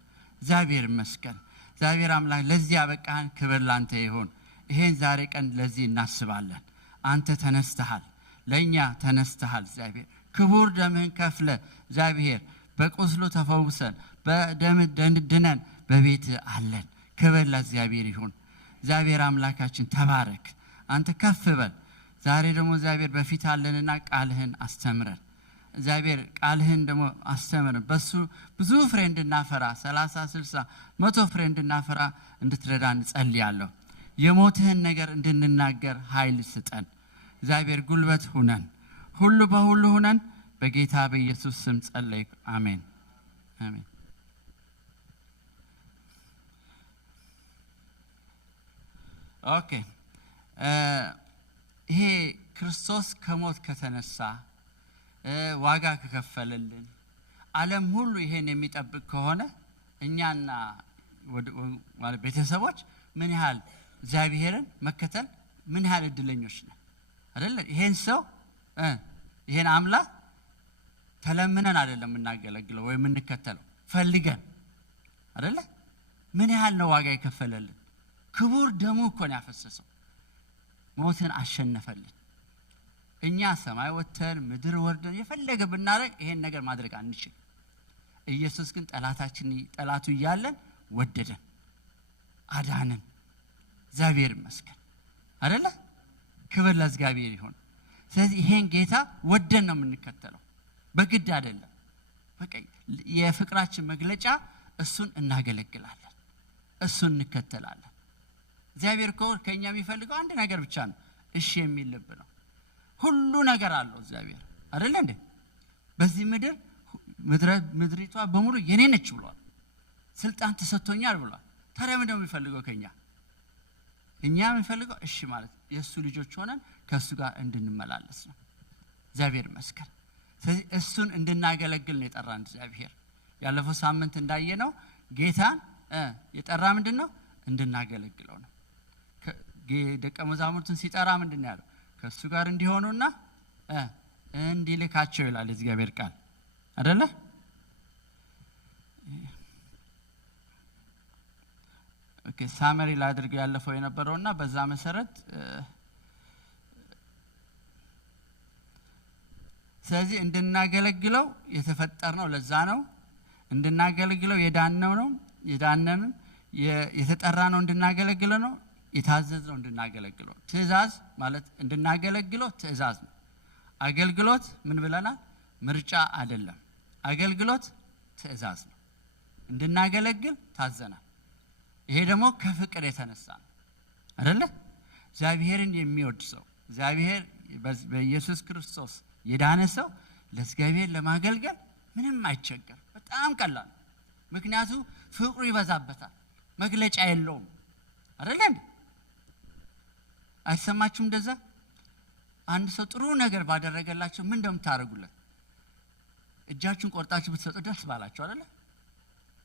እግዚአብሔር ይመስገን። እግዚአብሔር አምላክ ለዚህ ያበቃህን ክብር ላንተ ይሁን። ይሄን ዛሬ ቀን ለዚህ እናስባለን። አንተ ተነስተሃል፣ ለእኛ ተነስተሃል። እግዚአብሔር ክቡር ደምህን ከፍለ እግዚአብሔር በቁስሉ ተፈውሰን በደም ድነን በቤት አለን። ክብር ለእግዚአብሔር ይሁን። እግዚአብሔር አምላካችን ተባረክ፣ አንተ ከፍ በል። ዛሬ ደግሞ እግዚአብሔር በፊት አለንና ቃልህን አስተምረን። እግዚአብሔር ቃልህን ደግሞ አስተምረን፣ በሱ ብዙ ፍሬ እንድናፈራ 30፣ 60፣ 100 ፍሬ እንድናፈራ እንድትረዳን ጸልያለሁ። የሞትህን ነገር እንድንናገር ኃይል ስጠን። እግዚአብሔር ጉልበት ሁነን፣ ሁሉ በሁሉ ሁነን። በጌታ በኢየሱስ ስም ጸለይኩ። አሜን አሜን። ኦኬ ይሄ ክርስቶስ ከሞት ከተነሳ ዋጋ ከከፈለልን ዓለም ሁሉ ይሄን የሚጠብቅ ከሆነ እኛና ማለት ቤተሰቦች ምን ያህል እግዚአብሔርን መከተል ምን ያህል እድለኞች ነን አይደል? ይሄን ሰው ይሄን አምላክ ተለምነን አይደለም እናገለግለው ወይ እንከተለው ፈልገን አይደል? ምን ያህል ነው ዋጋ የከፈለልን? ክቡር ደሙ እኮ ነው ያፈሰሰው። ሞትን አሸነፈልን። እኛ ሰማይ ወተን ምድር ወርደን የፈለገ ብናረግ ይሄን ነገር ማድረግ አንችል። ኢየሱስ ግን ጠላቱ እያለን ወደደን፣ አዳነን። እግዚአብሔር ይመስገን አይደለ? ክብር ለእግዚአብሔር ይሁን። ስለዚህ ይሄን ጌታ ወደን ነው የምንከተለው፣ በግድ አይደለም። በቃ የፍቅራችን መግለጫ እሱን እናገለግላለን፣ እሱን እንከተላለን። እግዚአብሔር ከኛ የሚፈልገው አንድ ነገር ብቻ ነው፣ እሺ የሚል ልብ ነው። ሁሉ ነገር አለው እግዚአብሔር አይደለ እንዴ? በዚህ ምድሪቷ በሙሉ የኔ ነች ብሏል። ስልጣን ተሰጥቶኛል ብሏል። ታዲያ ምንድን ነው የሚፈልገው ከኛ? እኛ የሚፈልገው እሺ ማለት የእሱ ልጆች ሆነን ከእሱ ጋር እንድንመላለስ ነው። እግዚአብሔር ይመስገን። ስለዚህ እሱን እንድናገለግል ነው የጠራን እግዚአብሔር። ያለፈው ሳምንት እንዳየነው ጌታን የጠራ ምንድን ነው? እንድናገለግለው ነው። ደቀ መዛሙርቱን ሲጠራ ምንድን ነው ያለው? ከእሱ ጋር እንዲሆኑና እንዲልካቸው ይላል እግዚአብሔር ቃል አይደለ? ኦኬ ሳመሪ ላድርግ ያለፈው የነበረውና በዛ መሰረት ስለዚህ እንድናገለግለው የተፈጠርነው ለዛ ነው። እንድናገለግለው የዳነን የተጠራነው እንድናገለግለው ነው። የታዘዝነው እንድናገለግለው። ትእዛዝ ማለት እንድናገለግለው ትእዛዝ ነው። አገልግሎት ምን ብለናል? ምርጫ አይደለም። አገልግሎት ትእዛዝ ነው። እንድናገለግል ታዘናል። ይሄ ደግሞ ከፍቅር የተነሳ ነው አይደለ? እግዚአብሔርን የሚወድ ሰው እግዚአብሔር በኢየሱስ ክርስቶስ የዳነ ሰው ለእግዚአብሔር ለማገልገል ምንም አይቸገር። በጣም ቀላል። ምክንያቱም ፍቅሩ ይበዛበታል። መግለጫ የለውም አይደለ? አይሰማችሁም? እንደዛ አንድ ሰው ጥሩ ነገር ባደረገላችሁ ምን እንደምታደርጉለት? እጃችሁን ቆርጣችሁ ብትሰጡ ደስ ባላችሁ አይደለ?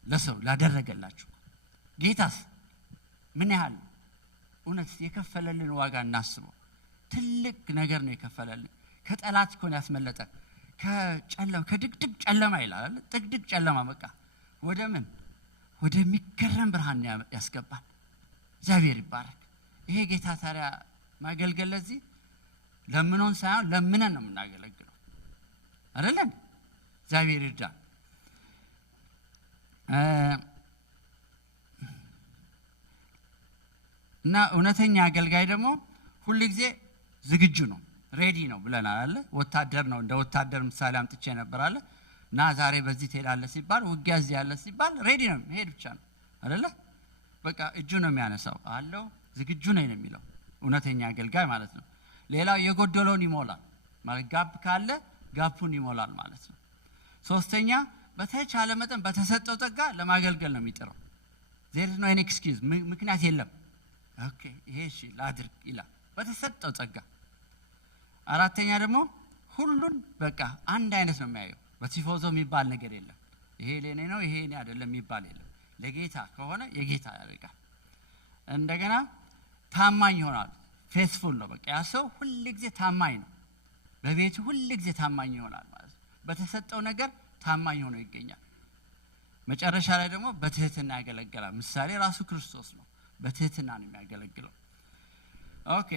ለሰው ላደረገላችሁ። ጌታስ ምን ያህል እውነት የከፈለልን ዋጋ እናስበው። ትልቅ ነገር ነው የከፈለልን። ከጠላት እኮ ነው ያስመለጠን። ከድቅድቅ ጨለማ ይላል አይደል? ጥቅድቅ ጨለማ በቃ ወደ ምን ወደሚገርም ብርሃን ያስገባል። እግዚአብሔር ይባረክ። ይሄ ጌታ ታዲያ ማገልገል ለዚህ ለምኖን ሳይሆን ለምነን ነው የምናገለግለው አይደለም? እግዚአብሔር ይርዳን። እና እውነተኛ አገልጋይ ደግሞ ሁሉ ጊዜ ዝግጁ ነው፣ ሬዲ ነው ብለናል አይደል? ወታደር ነው። እንደ ወታደር ምሳሌ አምጥቼ ነበር አለ እና ዛሬ በዚህ ትሄዳለህ ሲባል ውጊያ እዚህ ያለ ሲባል ሬዲ ነው፣ መሄድ ብቻ ነው አይደለ? በቃ እጁ ነው የሚያነሳው አለው። ዝግጁ ነኝ ነው የሚለው እውነተኛ አገልጋይ ማለት ነው። ሌላው የጎደለውን ይሞላል ማለት ጋፕ ካለ ጋፑን ይሞላል ማለት ነው። ሶስተኛ በተቻለ መጠን በተሰጠው ጸጋ ለማገልገል ነው የሚጥረው። ዜር ነው ኤኒ ኤክስኪውዝ፣ ምክንያት የለም። ኦኬ ይሄ እሺ ላድርግ ይላል በተሰጠው ጸጋ። አራተኛ ደግሞ ሁሉን በቃ አንድ አይነት ነው የሚያየው። በቲፎዞ የሚባል ነገር የለም። ይሄ ለኔ ነው ይሄ እኔ አይደለም የሚባል የለም። ለጌታ ከሆነ የጌታ ያደርጋል። እንደገና ታማኝ ይሆናል። ፌስፉል ነው በቃ ያ ሰው ሁሉ ጊዜ ታማኝ ነው። በቤቱ ሁሉ ጊዜ ታማኝ ይሆናል ማለት ነው። በተሰጠው ነገር ታማኝ ሆኖ ይገኛል። መጨረሻ ላይ ደግሞ በትህትና ያገለግላል። ምሳሌ ራሱ ክርስቶስ ነው። በትህትና ነው የሚያገለግለው። ኦኬ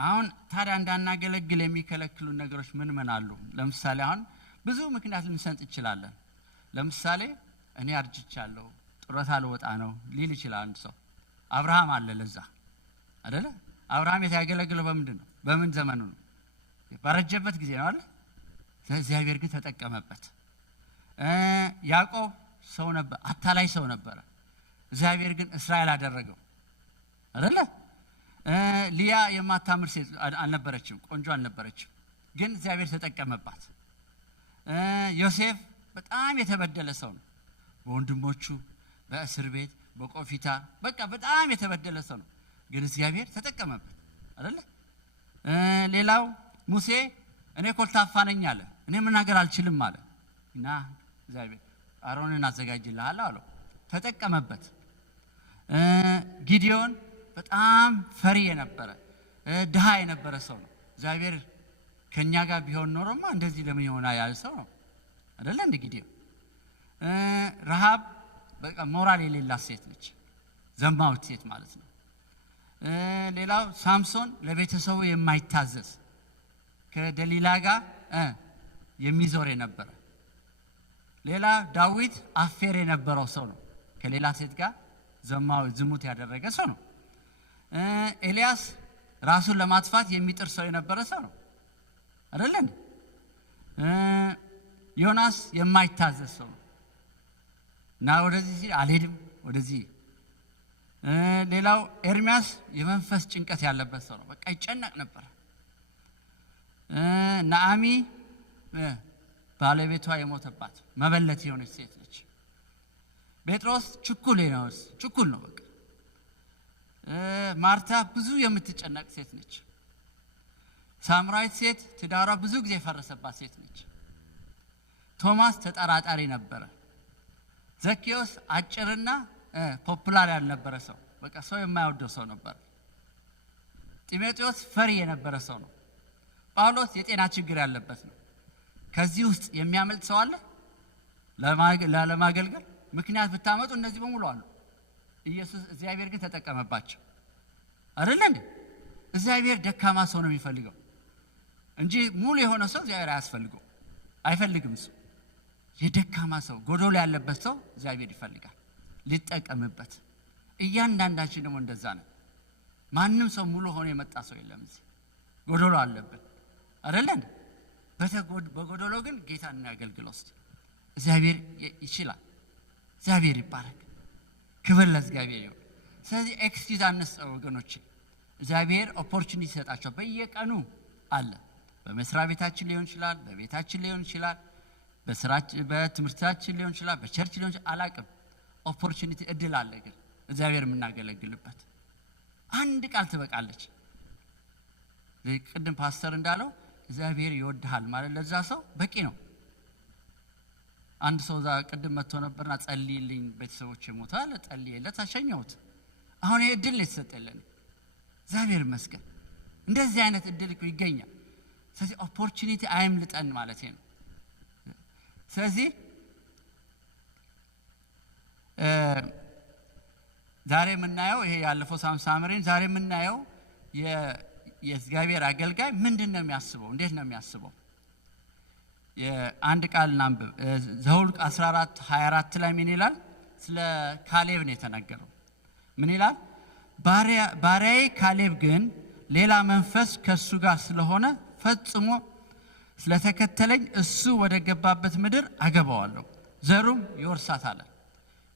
አሁን ታዲያ እንዳናገለግል የሚከለክሉ ነገሮች ምን አሉ? ለምሳሌ አሁን ብዙ ምክንያት ልንሰጥ እንችላለን። ለምሳሌ እኔ አርጅቻለሁ ጡረታ ልወጣ ነው ሊል ይችላል አንድ ሰው። አብርሃም አለ ለዛ አይደለ? አብርሃም ያገለግለው በምንድን ነው? በምን ዘመኑ ነው? ባረጀበት ጊዜ ነው አይደል? እግዚአብሔር ግን ተጠቀመበት። ያዕቆብ ሰው ነበር፣ አታላይ ሰው ነበረ። እግዚአብሔር ግን እስራኤል አደረገው አይደለ? ሊያ የማታምር ሴት አልነበረችም፣ ቆንጆ አልነበረችም፣ ግን እግዚአብሔር ተጠቀመባት። ዮሴፍ በጣም የተበደለ ሰው ነው። በወንድሞቹ በእስር ቤት በቆፊታ በቃ በጣም የተበደለ ሰው ነው፣ ግን እግዚአብሔር ተጠቀመበት አይደለ? ሌላው ሙሴ እኔ ኮልታፋ ነኝ አለ። እኔ መናገር አልችልም አለ። እና እግዚአብሔር አሮንን አዘጋጅልሃል አለው። ተጠቀመበት። ጊዲዮን በጣም ፈሪ የነበረ ድሃ የነበረ ሰው ነው። እግዚአብሔር ከኛ ጋር ቢሆን ኖሮማ እንደዚህ ለምን ይሆናል ያለ ሰው ነው አይደለ? እንደ ጊዲዮን። ረሃብ በቃ ሞራል የሌላት ሴት ነች፣ ዘማዊት ሴት ማለት ነው። ሌላው ሳምሶን ለቤተሰቡ የማይታዘዝ ከደሊላ ጋር የሚዞር የነበረ። ሌላ ዳዊት አፌር የነበረው ሰው ነው፣ ከሌላ ሴት ጋር ዝሙት ያደረገ ሰው ነው። ኤልያስ ራሱን ለማጥፋት የሚጥር ሰው የነበረ ሰው ነው አይደል? ዮናስ የማይታዘዝ ሰው ነው እና ወደዚህ ሲል አልሄድም ወደዚህ። ሌላው ኤርሚያስ የመንፈስ ጭንቀት ያለበት ሰው ነው፣ በቃ ይጨነቅ ነበር። ናአሚ ባለቤቷ የሞተባት መበለት የሆነች ሴት ነች። ጴጥሮስ ችኩል ነው በቃ። ማርታ ብዙ የምትጨነቅ ሴት ነች። ሳምራዊት ሴት ትዳሯ ብዙ ጊዜ የፈረሰባት ሴት ነች። ቶማስ ተጠራጣሪ ነበረ። ዘኬዎስ አጭርና ፖፑላር ያልነበረ ሰው፣ በቃ ሰው የማይወደው ሰው ነበር። ጢሞቴዎስ ፈሪ የነበረ ሰው ነው። ጳውሎስ የጤና ችግር ያለበት ነው። ከዚህ ውስጥ የሚያመልጥ ሰው አለ ለማገልገል? ምክንያት ብታመጡ እነዚህ በሙሉ አሉ። ኢየሱስ እግዚአብሔር ግን ተጠቀመባቸው አይደል እንዴ? እግዚአብሔር ደካማ ሰው ነው የሚፈልገው እንጂ ሙሉ የሆነ ሰው እግዚአብሔር አይፈልግም። ሰው የደካማ ሰው ጎዶሎ ያለበት ሰው እግዚአብሔር ይፈልጋል ሊጠቀምበት። እያንዳንዳችን ደግሞ እንደዛ ነው። ማንም ሰው ሙሉ ሆኖ የመጣ ሰው የለም። እዚህ ጎዶሎ አለብን አይደል እንዴ? በጎዶሎ ግን ጌታ እናገልግል ውስጥ እግዚአብሔር ይችላል። እግዚአብሔር ይባረክ። ክብር ለእግዚአብሔር ይሁን። ስለዚህ ኤክስኪውዝ አንስጠው ወገኖቼ። እግዚአብሔር ኦፖርቹኒቲ ይሰጣቸው በየቀኑ አለ። በመስሪያ ቤታችን ሊሆን ይችላል፣ በቤታችን ሊሆን ይችላል፣ በትምህርታችን ሊሆን ይችላል፣ በቸርች ሊሆን ይችላል፣ አላቅም። ኦፖርቹኒቲ እድል አለ። ግን እግዚአብሔር የምናገለግልበት አንድ ቃል ትበቃለች። ቅድም ፓስተር እንዳለው እግዚአብሔር ይወድሃል ማለት ለዛ ሰው በቂ ነው። አንድ ሰው ቅድም መጥቶ ነበርና ጸልይልኝ ቤተሰቦቼ ሞታል፣ ጸልይለት አሸኘሁት። አሁን ይሄ እድል የተሰጠልን እግዚአብሔር ይመስገን። እንደዚህ አይነት እድል ይገኛል። ስለዚህ ኦፖርቹኒቲ አይምልጠን ማለት ነው። ስለዚህ ዛሬ የምናየው ይሄ ያለፈው ሳምሬን ዛሬ የምናየው የእግዚአብሔር አገልጋይ ምንድን ነው የሚያስበው? እንዴት ነው የሚያስበው? አንድ ቃል እናንብብ። ዘኍልቍ 14:24 ላይ ምን ይላል? ስለ ካሌብ ነው የተናገረው። ምን ይላል? ባሪያዬ ካሌብ ግን ሌላ መንፈስ ከሱ ጋር ስለሆነ ፈጽሞ ስለተከተለኝ እሱ ወደ ገባበት ምድር አገባዋለሁ፣ ዘሩም ይወርሳታል።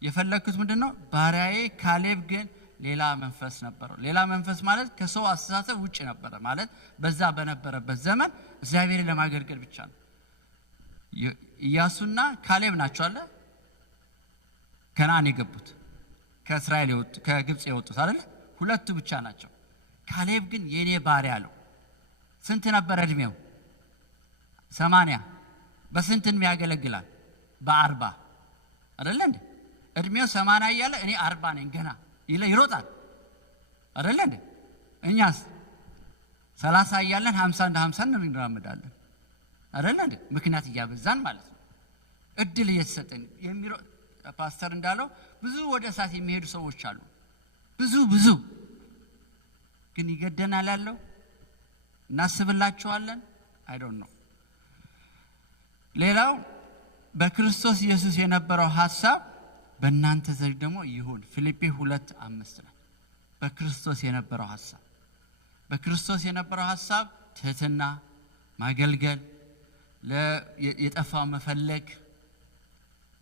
የፈለኩት ምንድነው? ባሪያዬ ካሌብ ግን ሌላ መንፈስ ነበረው። ሌላ መንፈስ ማለት ከሰው አስተሳሰብ ውጭ ነበረ ማለት በዛ በነበረበት ዘመን እግዚአብሔርን ለማገልገል ብቻ ነው። ኢያሱና ካሌብ ናቸው አለ ከነዓን የገቡት ከእስራኤል ከግብጽ የወጡት አይደል? ሁለቱ ብቻ ናቸው። ካሌብ ግን የኔ ባሪያ አለው። ስንት ነበር እድሜው? 80። በስንት እድሜ ያገለግላል? በ40 አይደል እንዴ? እድሜው 80 እያለ እኔ 40 ነኝ ገና ይሮጣል አይደል እንዴ? እኛስ 30 እያለን 50 እንደ 50 ነው እንራመዳለን አይደል እንዴ? ምክንያት እያበዛን ማለት ነው። እድል እየተሰጠን የሚሮጥ ፓስተር እንዳለው ብዙ ወደ እሳት የሚሄዱ ሰዎች አሉ። ብዙ ግን ይገደናል ያለው እናስብላቸዋለን። አይ ዶንት ኖ። ሌላው በክርስቶስ ኢየሱስ የነበረው ሐሳብ በእናንተ ዘንድ ደግሞ ይሁን። ፊልጵ 2:5 ላይ በክርስቶስ የነበረው ሐሳብ ትህትና፣ ማገልገል፣ የጠፋው መፈለግ፣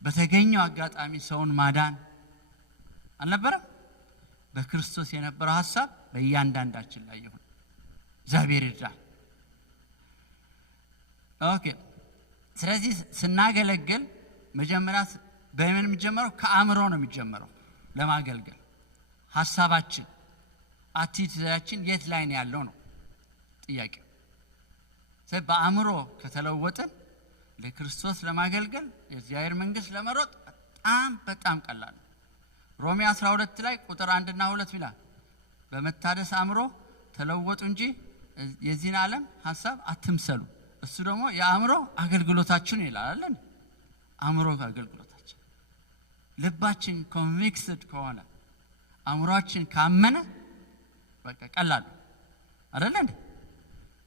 በተገኘው አጋጣሚ ሰውን ማዳን አልነበረም። በክርስቶስ የነበረው ሐሳብ በእያንዳንዳችን ላይ ይሁን። እግዚአብሔር ይርዳል። ኦኬ። ስለዚህ ስናገለግል መጀመሪያ በምን የሚጀምረው? ከአእምሮ ነው የሚጀምረው። ለማገልገል ሐሳባችን አቲቲዩዳችን የት ላይ ነው ያለው ነው ጥያቄው። በአእምሮ ከተለወጥን ለክርስቶስ ለማገልገል የእግዚአብሔር መንግስት ለመሮጥ በጣም ቀላል ነው። ሮሜ 12 ላይ ቁጥር 1 እና 2 ይላል በመታደስ አእምሮ ተለወጡ እንጂ የዚህን ዓለም ሐሳብ አትምሰሉ። እሱ ደግሞ የአእምሮ አገልግሎታችን ይላል አይደል? አእምሮ አገልግሎታችን ልባችን ኮንቪክስድ ከሆነ አእምሮአችን ካመነ በቃ ቀላል አይደል?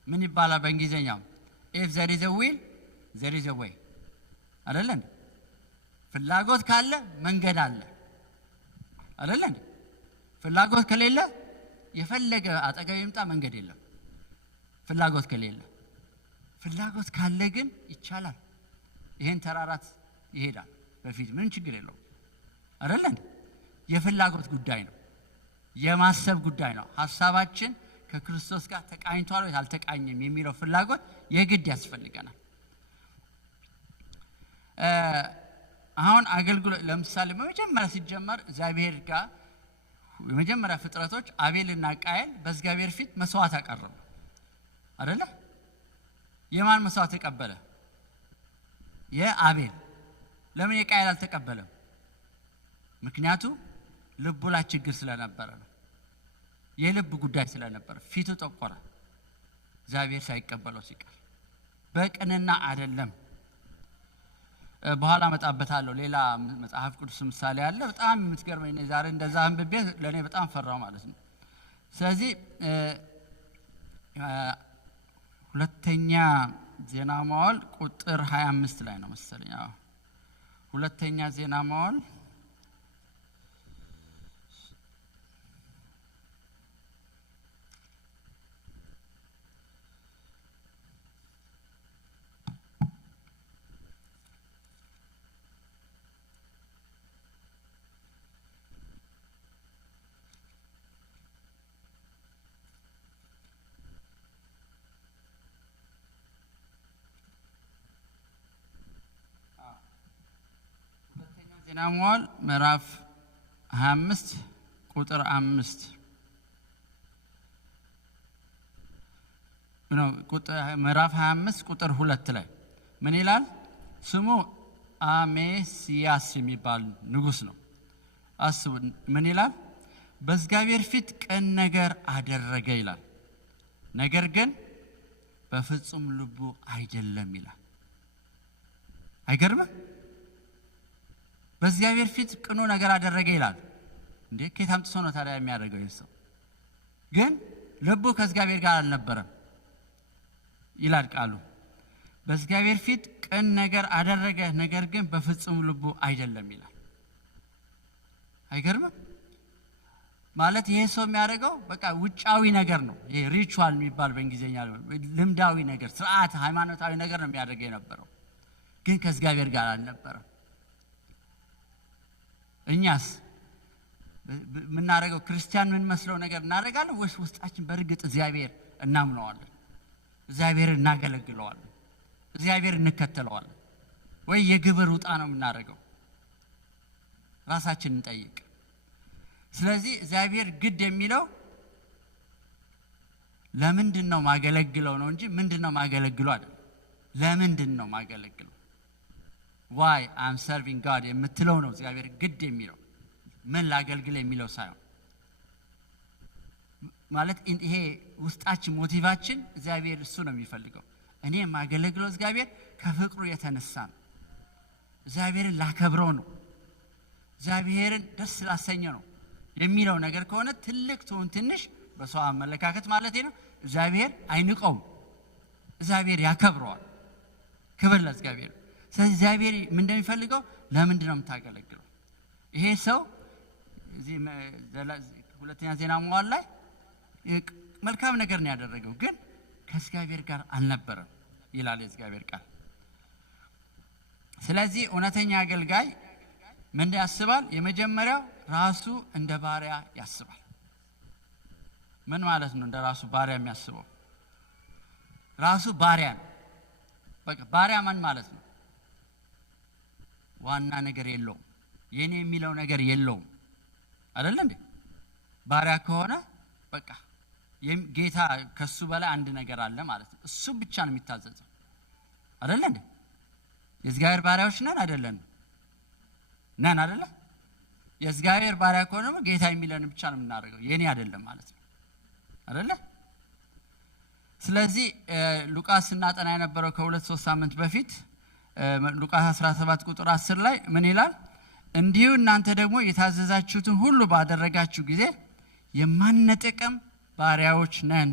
ምን ይባላል በእንግሊዘኛው? if there is a will there is a way አይደል? ፍላጎት ካለ መንገድ አለ አይደል? ፍላጎት ከሌለ የፈለገ አጠገብ ይምጣ መንገድ የለም። ፍላጎት ከሌለ፣ ፍላጎት ካለ ግን ይቻላል። ይሄን ተራራት ይሄዳል በፊት ምን ችግር የለው አይደል? የፍላጎት ጉዳይ ነው፣ የማሰብ ጉዳይ ነው። ሐሳባችን ከክርስቶስ ጋር ተቃኝቷል ወይ አልተቃኘም የሚለው ፍላጎት የግድ ያስፈልገናል። አሁን አገልግሎት ለምሳሌ በመጀመሪያ ሲጀመር እግዚአብሔር ጋር የመጀመሪያ ፍጥረቶች አቤልና ቃየል በእግዚአብሔር ፊት መስዋዕት አቀረቡ አይደለ? የማን መስዋዕት ተቀበለ? የአቤል። ለምን የቃየል አልተቀበለም? ምክንያቱም ልቡ ላይ ችግር ስለነበረ ነው። የልብ ጉዳይ ስለነበረ ፊቱ ጠቆረ። እግዚአብሔር ሳይቀበለው ሲቀር በቅንና አይደለም። በኋላ መጣበታለሁ። ሌላ መጽሐፍ ቅዱስ ምሳሌ አለ በጣም የምትገርመኝ ነው። ዛሬ እንደዛ አንብቤ ለኔ በጣም ፈራው ማለት ነው። ስለዚህ ሁለተኛ ዜና መዋዕል ቁጥር 25 ላይ ነው መሰለኝ። ሁለተኛ ዜና መዋዕል ዜና መዋዕል ምዕራፍ 25 ቁጥር 5 ነው። ምዕራፍ 25 ቁጥር 2 ላይ ምን ይላል? ስሙ አሜስያስ የሚባል ንጉስ ነው። አስቡ ምን ይላል? በእግዚአብሔር ፊት ቅን ነገር አደረገ ይላል፣ ነገር ግን በፍጹም ልቡ አይደለም ይላል። አይገርምም? በእግዚአብሔር ፊት ቅኑ ነገር አደረገ ይላል። እንዴ ከየት አምጥቶ ነው ታዲያ የሚያደርገው? ይሰው ግን ልቡ ከእግዚአብሔር ጋር አልነበረም ይላል ቃሉ። በእግዚአብሔር ፊት ቅን ነገር አደረገ፣ ነገር ግን በፍጹም ልቡ አይደለም ይላል። አይገርምም? ማለት ይሄ ሰው የሚያደርገው በቃ ውጫዊ ነገር ነው። ይሄ ሪቹዋል የሚባል በእንግሊዘኛ ልምዳዊ ነገር፣ ስርዓት፣ ሃይማኖታዊ ነገር ነው የሚያደርገው የነበረው፣ ግን ከእግዚአብሔር ጋር አልነበረም። እኛስ የምናደርገው ክርስቲያን ምን መስለው ነገር እናደርጋለን ወይስ ውስጣችን በእርግጥ እግዚአብሔር እናምነዋለን? እግዚአብሔርን እናገለግለዋለን? እግዚአብሔር እንከተለዋለን ወይ የግብር ውጣ ነው የምናደርገው? ራሳችንን እንጠይቅ። ስለዚህ እግዚአብሔር ግድ የሚለው ለምንድን ነው ማገለግለው ነው እንጂ ምንድን ነው ማገለግለው አይደለም። ለምንድን ነው ማገለግለው? why I'm serving God የምትለው ነው እግዚአብሔር ግድ የሚለው፣ ምን ላገልግል የሚለው ሳይሆን። ማለት ይሄ ውስጣችን ሞቲቫችን እግዚአብሔር እሱ ነው የሚፈልገው። እኔ ማገለግለው እግዚአብሔር ከፍቅሩ የተነሳ ነው፣ እግዚአብሔርን ላከብረው ነው፣ እግዚአብሔርን ደስ ላሰኘው ነው የሚለው ነገር ከሆነ ትልቅ ትሁን ትንሽ በሰው አመለካከት ማለት ነው እግዚአብሔር አይንቀውም፣ እግዚአብሔር ያከብረዋል። ክብር ለእግዚአብሔር። ስለዚህ እግዚአብሔር ምን እንደሚፈልገው ለምንድን ነው የምታገለግለው? ይሄ ሰው እዚህ ሁለተኛ ዜና መዋዕል ላይ መልካም ነገር ነው ያደረገው፣ ግን ከእግዚአብሔር ጋር አልነበረም ይላል የእግዚአብሔር ቃል። ስለዚህ እውነተኛ አገልጋይ ምን ያስባል? የመጀመሪያው ራሱ እንደ ባሪያ ያስባል። ምን ማለት ነው እንደ ራሱ ባሪያ የሚያስበው? ራሱ ባሪያ ነው። በቃ ባሪያ ማን ማለት ነው? ዋና ነገር የለውም፣ የኔ የሚለው ነገር የለውም አይደል እንዴ? ባሪያ ከሆነ በቃ ጌታ ከሱ በላይ አንድ ነገር አለ ማለት ነው። እሱ ብቻ ነው የሚታዘዘው አይደል እንዴ? የእግዚአብሔር ባሪያዎች ነን አይደለን? ነን አይደለ? የእግዚአብሔር ባሪያ ከሆነ ጌታ የሚለን ብቻ ነው የምናደርገው፣ የኔ አይደለም ማለት ነው አይደለ? ስለዚህ ሉቃስ እናጠና የነበረው ከ2-3 ሳምንት በፊት ሉቃስ 17 ቁጥር 10 ላይ ምን ይላል? እንዲሁ እናንተ ደግሞ የታዘዛችሁትን ሁሉ ባደረጋችሁ ጊዜ የማንጠቅም ባሪያዎች ነን፣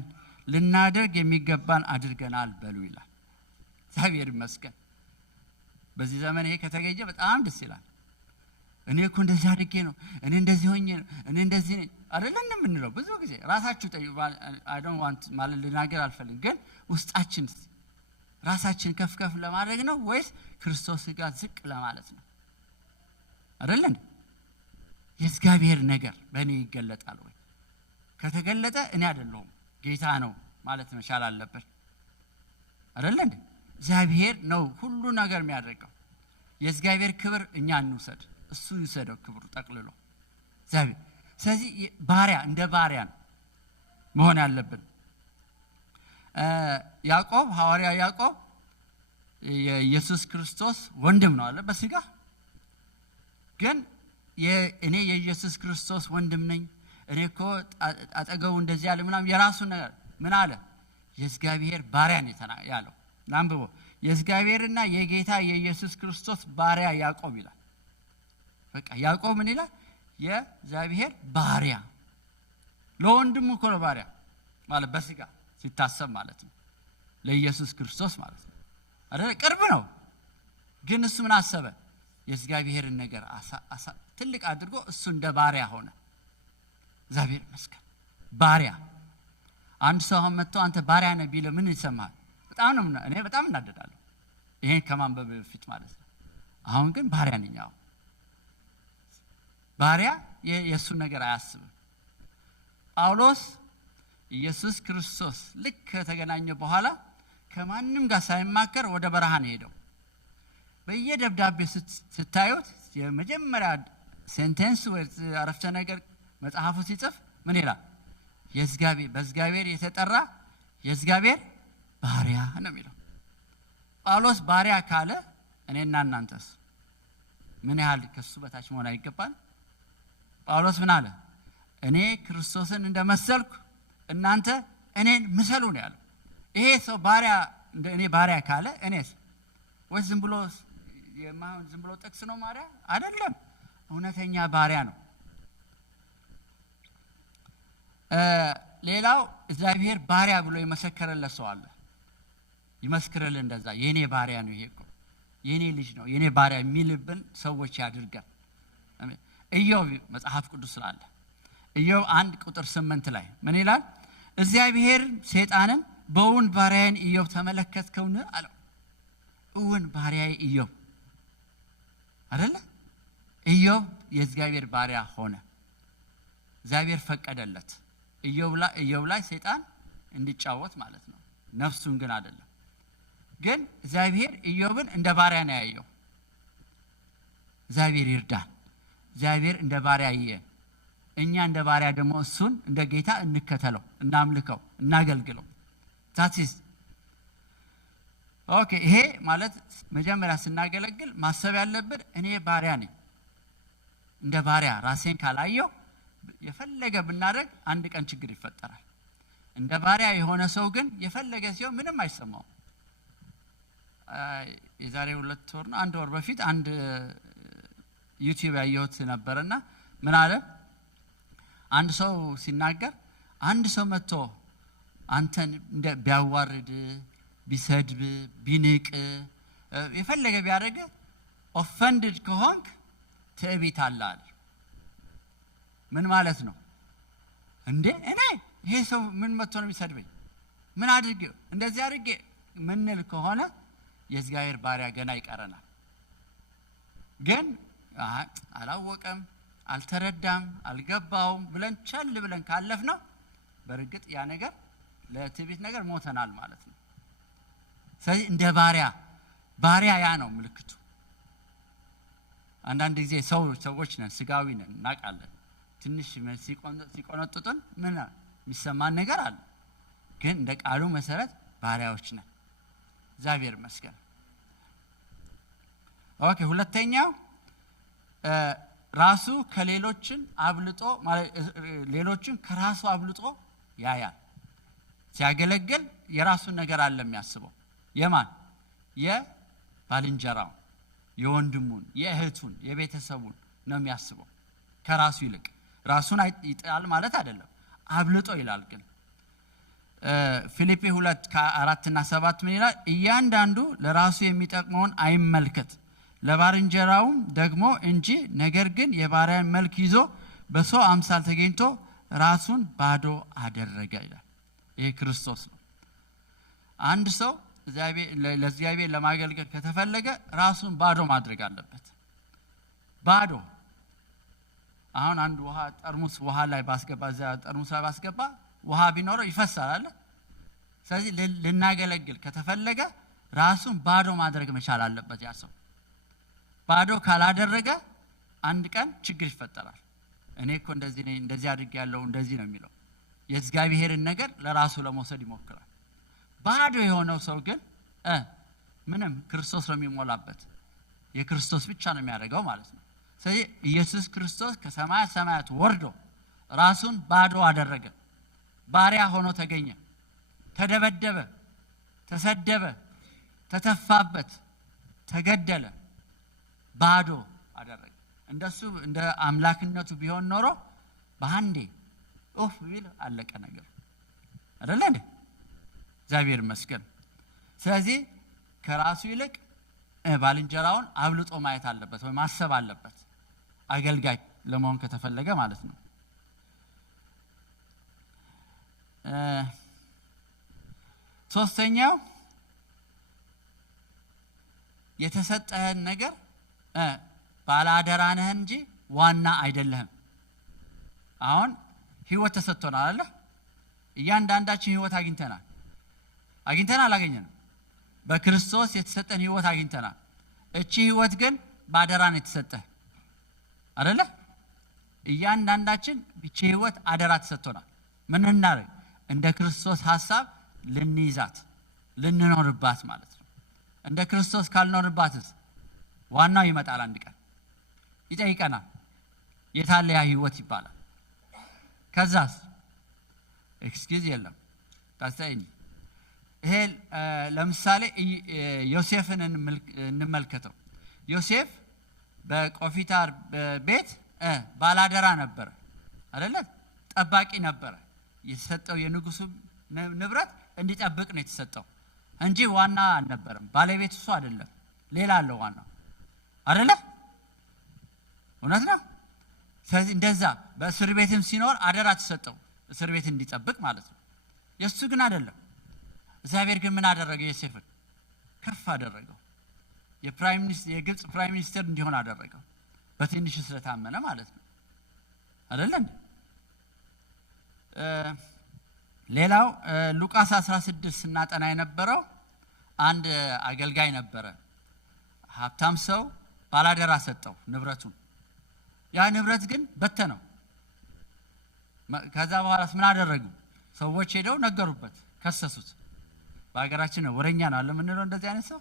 ልናደርግ የሚገባን አድርገናል በሉ ይላል። እግዚአብሔር ይመስገን። በዚህ ዘመን ይሄ ከተገኘ በጣም ደስ ይላል። እኔ እኮ እንደዚህ አድርጌ ነው፣ እኔ እንደዚህ ሆኜ ነው፣ እኔ እንደዚህ ነኝ አይደለም የምንለው። ብዙ ጊዜ ራሳችሁ ጠይቁ። አይ ዶንት ዋንት ማለት ልናገር አልፈልግም፣ ግን ውስጣችን ራሳችን ከፍ ከፍ ለማድረግ ነው ወይስ ክርስቶስ ጋር ዝቅ ለማለት ነው? አይደለም የእግዚአብሔር ነገር በእኔ ይገለጣል ወይ? ከተገለጠ እኔ አይደለሁም ጌታ ነው ማለት መቻል አለበት። አይደለም እግዚአብሔር ነው ሁሉ ነገር የሚያደርገው። የእግዚአብሔር ክብር እኛ እንውሰድ፣ እሱ ይውሰደው ክብሩ ጠቅልሎ እግዚአብሔር። ስለዚህ ባሪያ እንደ ባሪያ ነው መሆን ያለብን። ያዕቆብ ሐዋርያ ያዕቆብ የኢየሱስ ክርስቶስ ወንድም ነው አለ በስጋ። ግን እኔ የኢየሱስ ክርስቶስ ወንድም ነኝ፣ እኔ እኮ አጠገቡ እንደዚህ ያለ ምናምን የራሱን ነገር ምን አለ? የእግዚአብሔር ባሪያ ነው ያለው። አንብቦ የእግዚአብሔርና የጌታ የኢየሱስ ክርስቶስ ባሪያ ያዕቆብ ይላል። በቃ ያዕቆብ ምን ይላል? የእግዚአብሔር ባሪያ። ለወንድሙ እኮ ነው ባሪያ ማለት በስጋ ሲታሰብ ማለት ነው፣ ለኢየሱስ ክርስቶስ ማለት ነው አይደል? ቅርብ ነው። ግን እሱ ምን አሰበ? የእግዚአብሔርን ነገር ትልቅ አድርጎ እሱ እንደ ባሪያ ሆነ። እግዚአብሔር ይመስገን። ባሪያ አንድ ሰው መጥቶ አንተ ባሪያ ነህ ቢል ምን ይሰማል? እኔ በጣም እናደዳለሁ፣ ይሄን ከማንበብ በፊት ማለት ነው። አሁን ግን ባሪያ ነኝ። አሁን ባሪያ የእሱን ነገር አያስብም። ጳውሎስ ኢየሱስ ክርስቶስ ልክ ከተገናኘ በኋላ ከማንም ጋር ሳይማከር ወደ በረሃ ነው ሄደው። በየደብዳቤ ስታዩት የመጀመሪያ ሴንቴንስ ወይ አረፍተ ነገር መጽሐፉ ሲጽፍ ምን ይላል? በእግዚአብሔር የተጠራ የእግዚአብሔር ባሪያ ነው የሚለው። ጳውሎስ ባሪያ ካለ እኔና እናንተስ ምን ያህል ከሱ በታች መሆን አይገባል? ጳውሎስ ምን አለ? እኔ ክርስቶስን እንደመሰልኩ እናንተ እኔን ምሰሉ ነው ያለው። ይሄ ሰው ባሪያ እኔ ባሪያ ካለ እኔስ ወይ ዝም ብሎ ጥቅስ ነው ማሪያ አይደለም፣ እውነተኛ ባሪያ ነው። ሌላው እግዚአብሔር ባሪያ ብሎ የመሰከረለት ሰው አለ። ይመስክርልን እንደዛ የኔ ባሪያ ነው፣ ይሄ እኮ የኔ ልጅ ነው፣ የኔ ባሪያ የሚልብን ሰዎች ያድርገን። ኢዮብ መጽሐፍ ቅዱስ ስላለ ኢዮብ 1:8 ላይ ምን ይላል? እግዚአብሔር ሰይጣንን በውን ባሪያዬን ኢዮብ ተመለከትከውን አለው። እውን ባሪያዬ ኢዮብ አይደለ? ኢዮብ የእግዚአብሔር ባሪያ ሆነ። እግዚአብሔር ፈቀደለት ኢዮብ ላይ ሰይጣን እንዲጫወት ማለት ነው። ነፍሱን ግን አይደለም። ግን እግዚአብሔር ኢዮብን እንደ ባሪያ ነው ያየው። እግዚአብሔር ይርዳል። እግዚአብሔር እንደ ባሪያ ያየ፣ እኛ እንደ ባሪያ ደግሞ እሱን እንደ ጌታ እንከተለው፣ እናምልከው፣ እናገልግለው። ታቲስ ኦኬ። ይሄ ማለት መጀመሪያ ስናገለግል ማሰብ ያለብን እኔ ባሪያ ነኝ። እንደ ባሪያ ራሴን ካላየው የፈለገ ብናደርግ አንድ ቀን ችግር ይፈጠራል። እንደ ባሪያ የሆነ ሰው ግን የፈለገ ሲሆን ምንም አይሰማውም። የዛሬ 2 ወር ነው 1 ወር በፊት አንድ ዩቲዩብ ያየሁት ነበርና ምን አለ? አንድ ሰው ሲናገር አንድ ሰው መጥቶ አንተን ቢያዋርድ፣ ቢሰድብ፣ ቢንቅ፣ የፈለገ ቢያደርግ ኦፈንድድ ከሆንክ ትዕቢት አለ አለ። ምን ማለት ነው እንዴ? እኔ ይሄ ሰው ምን መጥቶ ነው የሚሰድበኝ? ምን አድርጌ እንደዚህ አድርጌ ምንል ከሆነ የእግዚአብሔር ባሪያ ገና ይቀረናል። ግን አላወቀም፣ አልተረዳም፣ አልገባውም ብለን ቸል ብለን ካለፍነው በእርግጥ ያ ነገር ለትዕቢት ነገር ሞተናል ማለት ነው። ስለዚህ እንደ ባሪያ ያ ነው ምልክቱ። አንዳንድ ጊዜ ሰዎች ነን፣ ስጋዊ ነን፣ እናውቃለን። ትንሽ ሲቆነጥጡን የሚሰማን ነገር አለ። ግን እንደ ቃሉ መሰረት ባሪያዎች ነን። እግዚአብሔር ይመስገን። ኦኬ፣ ሁለተኛው ራሱ ከሌሎችን አብልጦ ሌሎችን ከራሱ አብልጦ ያያል። ሲያገለግል የራሱን ነገር አለ የሚያስበው። የማን? የባልንጀራውን፣ የወንድሙን፣ የእህቱን፣ የቤተሰቡን ነው የሚያስበው ከራሱ ይልቅ። ራሱን ይጥላል ማለት አይደለም፣ አብልጦ ይላል። ግን ፊልጵ 2:4-7 ምን ይላል? እያንዳንዱ ለራሱ የሚጠቅመውን አይመልከት ለባልንጀራውም ደግሞ እንጂ፣ ነገር ግን የባሪያን መልክ ይዞ በሰው አምሳል ተገኝቶ ራሱን ባዶ አደረገ ይላል። ይሄ ክርስቶስ ነው። አንድ ሰው ለእግዚአብሔር ለማገልገል ከተፈለገ ራሱን ባዶ ማድረግ አለበት። ባዶ። አሁን አንድ ውሃ ጠርሙስ ውሃ ላይ ባስገባ እዚያ ጠርሙስ ላይ ባስገባ ውሃ ቢኖረው ይፈሳል አይደል? ስለዚህ ልናገለግል ከተፈለገ ራሱን ባዶ ማድረግ መቻል አለበት ያ ሰው። ባዶ ካላደረገ አንድ ቀን ችግር ይፈጠራል። እኔ እኮ እንደዚህ ነኝ፣ እንደዚህ አድርጌያለሁ፣ እንደዚህ ነው የሚለው። የእግዚአብሔርን ነገር ለራሱ ለመውሰድ ይሞክራል። ባዶ የሆነው ሰው ግን ምንም ክርስቶስ ነው የሚሞላበት፣ የክርስቶስ ብቻ ነው የሚያደርገው ማለት ነው። ስለዚህ ኢየሱስ ክርስቶስ ከሰማያት ሰማያት ወርዶ ራሱን ባዶ አደረገ። ባሪያ ሆኖ ተገኘ። ተደበደበ፣ ተሰደበ፣ ተተፋበት፣ ተገደለ፣ ባዶ አደረገ። እንደሱ እንደ አምላክነቱ ቢሆን ኖሮ በአንዴ ኦፍ ቢል አለቀ ነገር አይደለ እንዴ? እግዚአብሔር ይመስገን። ስለዚህ ከራሱ ይልቅ ባልንጀራውን አብልጦ ማየት አለበት ወይ ማሰብ አለበት፣ አገልጋይ ለመሆን ከተፈለገ ማለት ነው። ሶስተኛው የተሰጠህን ነገር ባለአደራ ነህ እንጂ ዋና አይደለህም። አሁን ህይወት ተሰጥቶናል አይደል? እያንዳንዳችን ህይወት አግኝተናል አላገኘንም? በክርስቶስ የተሰጠን ህይወት አግኝተናል። እቺ ህይወት ግን ባደራ ነው የተሰጠህ አይደል? እያንዳንዳችን እቺ ህይወት አደራ ተሰጥቶናል። ምን እናደርግ? እንደ ክርስቶስ ሐሳብ ልንይዛት ልንኖርባት ማለት ነው። እንደ ክርስቶስ ካልኖርባትስ ዋናው ይመጣል፣ አንድ ቀን ይጠይቀናል። የታለ ያ ህይወት ይባላል። ከዛስ ኤክስኪውዝ የለም ታስተኝ። ይሄ ለምሳሌ ዮሴፍን እንመልከተው። ዮሴፍ በጶጢፋር ቤት ባላደራ ነበር አይደለ? ጠባቂ ነበር። የተሰጠው የንጉሱ ንብረት እንዲጠብቅ ነው የተሰጠው እንጂ ዋና አልነበረም። ባለቤት እሱ አይደለም፣ ሌላ አለው ዋናው አይደለ? እውነት ነው። ስለዚህ እንደዛ በእስር ቤትም ሲኖር አደራ ተሰጠው፣ እስር ቤት እንዲጠብቅ ማለት ነው። የእሱ ግን አይደለም። እግዚአብሔር ግን ምን አደረገ? ዮሴፍን ከፍ አደረገው። የግብፅ ፕራይም ሚኒስትር እንዲሆን አደረገው። በትንሹ ስለታመነ ማለት ነው አይደለ? ሌላው ሉቃስ 16 ስናጠና የነበረው አንድ አገልጋይ ነበረ። ሀብታም ሰው ባላደራ ሰጠው ንብረቱን። ያ ንብረት ግን በተነው። ከዛ በኋላስ ምን አደረጉ? ሰዎች ሄደው ነገሩበት፣ ከሰሱት። በሀገራችን ነው ወረኛ ነው አለ ምንለው እንደዚህ አይነት ሰው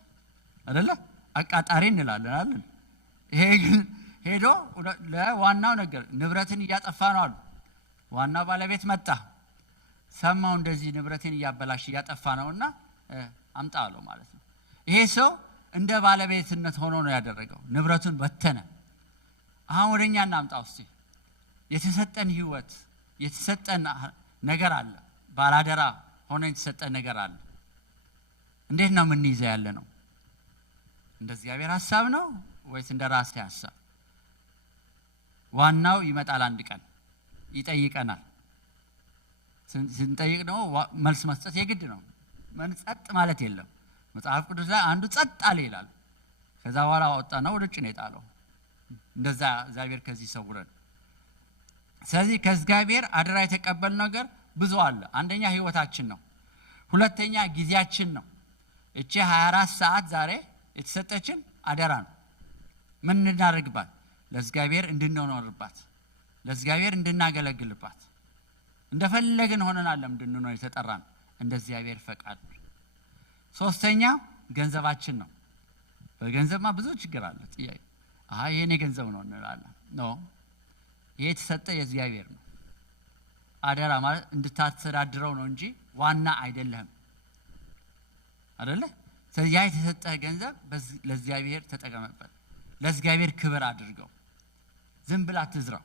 አይደለ? አቃጣሪ እንላለን አይደል? ይሄ ግን ሄዶ ለዋናው ነገር ንብረትን እያጠፋ ነው አሉ። ዋናው ባለቤት መጣ፣ ሰማው እንደዚህ ንብረትን እያበላሽ እያጠፋ ነውና አምጣ አለው ማለት ነው። ይሄ ሰው እንደ ባለቤትነት ሆኖ ነው ያደረገው፣ ንብረቱን በተነ። አሁን ወደኛ እናምጣው እስቲ። የተሰጠን ህይወት የተሰጠን ነገር አለ፣ ባላደራ ሆኖ የተሰጠን ነገር አለ። እንዴት ነው የምንይዘው ያለ ነው? እንደ እግዚአብሔር ሐሳብ ነው ወይስ እንደ ራሴ ሐሳብ? ዋናው ይመጣል፣ አንድ ቀን ይጠይቀናል። ስንጠይቅ ደግሞ መልስ መስጠት የግድ ነው። ጸጥ ማለት የለም። መጽሐፍ ቅዱስ ላይ አንዱ ጸጥ አለ ይላል። ከዛ በኋላ አወጣና ወደ ጭኔ ጣለው። እንደዛ እግዚአብሔር ከዚህ ይሰውረን። ስለዚህ ከእግዚአብሔር አደራ የተቀበልነው ነገር ብዙ አለ። አንደኛ ህይወታችን ነው። ሁለተኛ ጊዜያችን ነው። እቺ 24 ሰዓት ዛሬ የተሰጠችን አደራ ነው። ምን እናደርግባት? ለእግዚአብሔር እንድንኖርባት፣ ለእግዚአብሔር እንድናገለግልባት። እንደፈለግን ሆነናል እንድንኖር የተጠራን እንደ እግዚአብሔር ፈቃድ። ሶስተኛ ገንዘባችን ነው። በገንዘብማ ብዙ ችግር አለ። ጥያቄ የኔ ገንዘብ ነው እንላለን። ኖ ይሄ የተሰጠ የእግዚአብሔር ነው። አደራ ማለት እንድታስተዳድረው ነው እንጂ ዋና አይደለም አይደለ? ስለዚህ ያ የተሰጠ ገንዘብ ለእግዚአብሔር ተጠቀመበት። ለእግዚአብሔር ክብር አድርገው። ዝም ብላ አትዝራው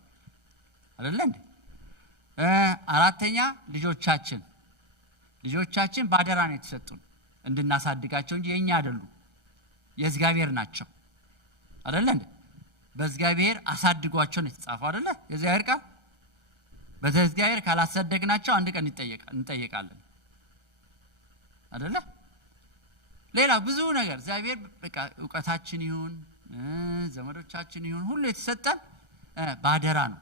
አይደለ እንዴ? አራተኛ ልጆቻችን ባደራ ነው የተሰጡን እንድናሳድጋቸው እንጂ የኛ አይደሉም፣ የእግዚአብሔር ናቸው አይደለ እንዴ? በእግዚአብሔር አሳድጓቸው ነው የተጻፈው አይደለ? የእግዚአብሔር ቃል በእግዚአብሔር ካላሳደግናቸው አንድ ቀን እንጠየቃለን አይደለ? ሌላ ብዙ ነገር እግዚአብሔር በቃ ዕውቀታችን ይሁን ዘመዶቻችን ይሁን ሁሉ የተሰጠን ባደራ ነው።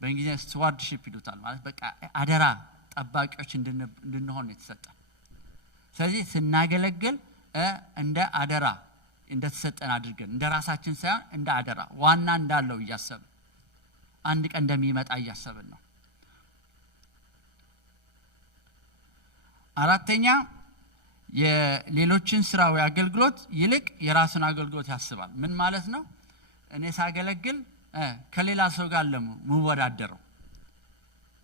በእንግሊዝኛ ስቱዋርድሺፕ ይሉታል። ማለት በቃ አደራ ጠባቂዎች እንድንሆን የተሰጠን። ስለዚህ ስናገለግል እንደ አደራ እንደተሰጠን አድርገን እንደ ራሳችን ሳይሆን እንደ አደራ ዋና እንዳለው እያሰብን አንድ ቀን እንደሚመጣ እያሰብን ነው። አራተኛ የሌሎችን ስራ ወይ አገልግሎት ይልቅ የራስን አገልግሎት ያስባል። ምን ማለት ነው? እኔ ሳገለግል ከሌላ ሰው ጋር ለምወዳደረው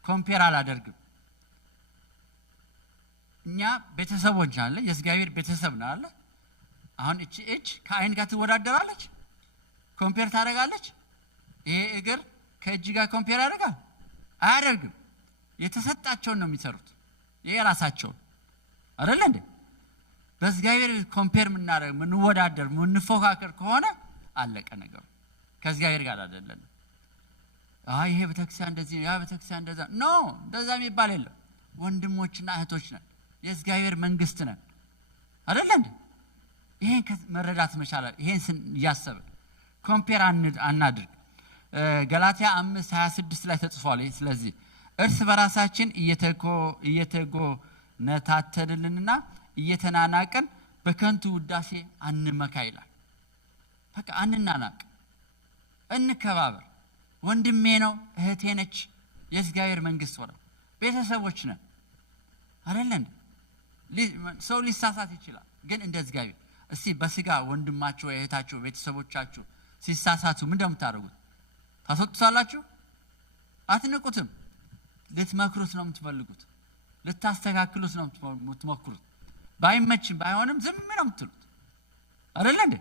ኮምፔር አላደርግም። እኛ ቤተሰቦች አለ፣ የእግዚአብሔር ቤተሰብ ነው አለ። አሁን እጅ ከአይን ጋር ትወዳደራለች? ኮምፔር ታደርጋለች? ይሄ እግር ከእጅ ጋር ኮምፔር ያደርጋል? አያደርግም። የተሰጣቸውን ነው የሚሰሩት። ይሄ ራሳቸውን አይደለ እንዴ? በእግዚአብሔር ኮምፔር የምናደርግ የምንወዳደር የምንፎካከር ከሆነ አለቀ ነገሩ። ከእግዚአብሔር ጋር አይደለም። ይሄ ቤተክርስቲያን እንደዚህ ያ ቤተክርስቲያን እንደዛ ኖ፣ እንደዛ የሚባል የለም። ወንድሞችና እህቶች ነን፣ የእግዚአብሔር መንግስት ነን አይደለ እንዴ? ይሄን መረዳት መቻላል። ይሄን እያሰብን ኮምፔር አናድርግ። ገላትያ 5:26 ላይ ተጽፏል። ስለዚህ እርስ በራሳችን እየተጎነታተልንና እየተናናቅን በከንቱ ውዳሴ አንመካ ይላል። በቃ አንናናቅ፣ እንከባበር። ወንድሜ ነው፣ እህቴ ነች፣ የእግዚአብሔር መንግስት ወራ ቤተሰቦች ነን አይደለ እንዴ? ሰው ሊሳሳት ይችላል፣ ግን እንደ እግዚአብሔር እስቲ በስጋ ወንድማችሁ እህታችሁ ቤተሰቦቻችሁ ሲሳሳቱ ምን እንደምታደርጉት ታስወጡታላችሁ? አትንቁትም። ልትመክሩት ነው የምትፈልጉት፣ ልታስተካክሉት ነው የምትሞክሩት። ባይመችም ባይሆንም ዝም ነው የምትሉት አይደለ እንዴ?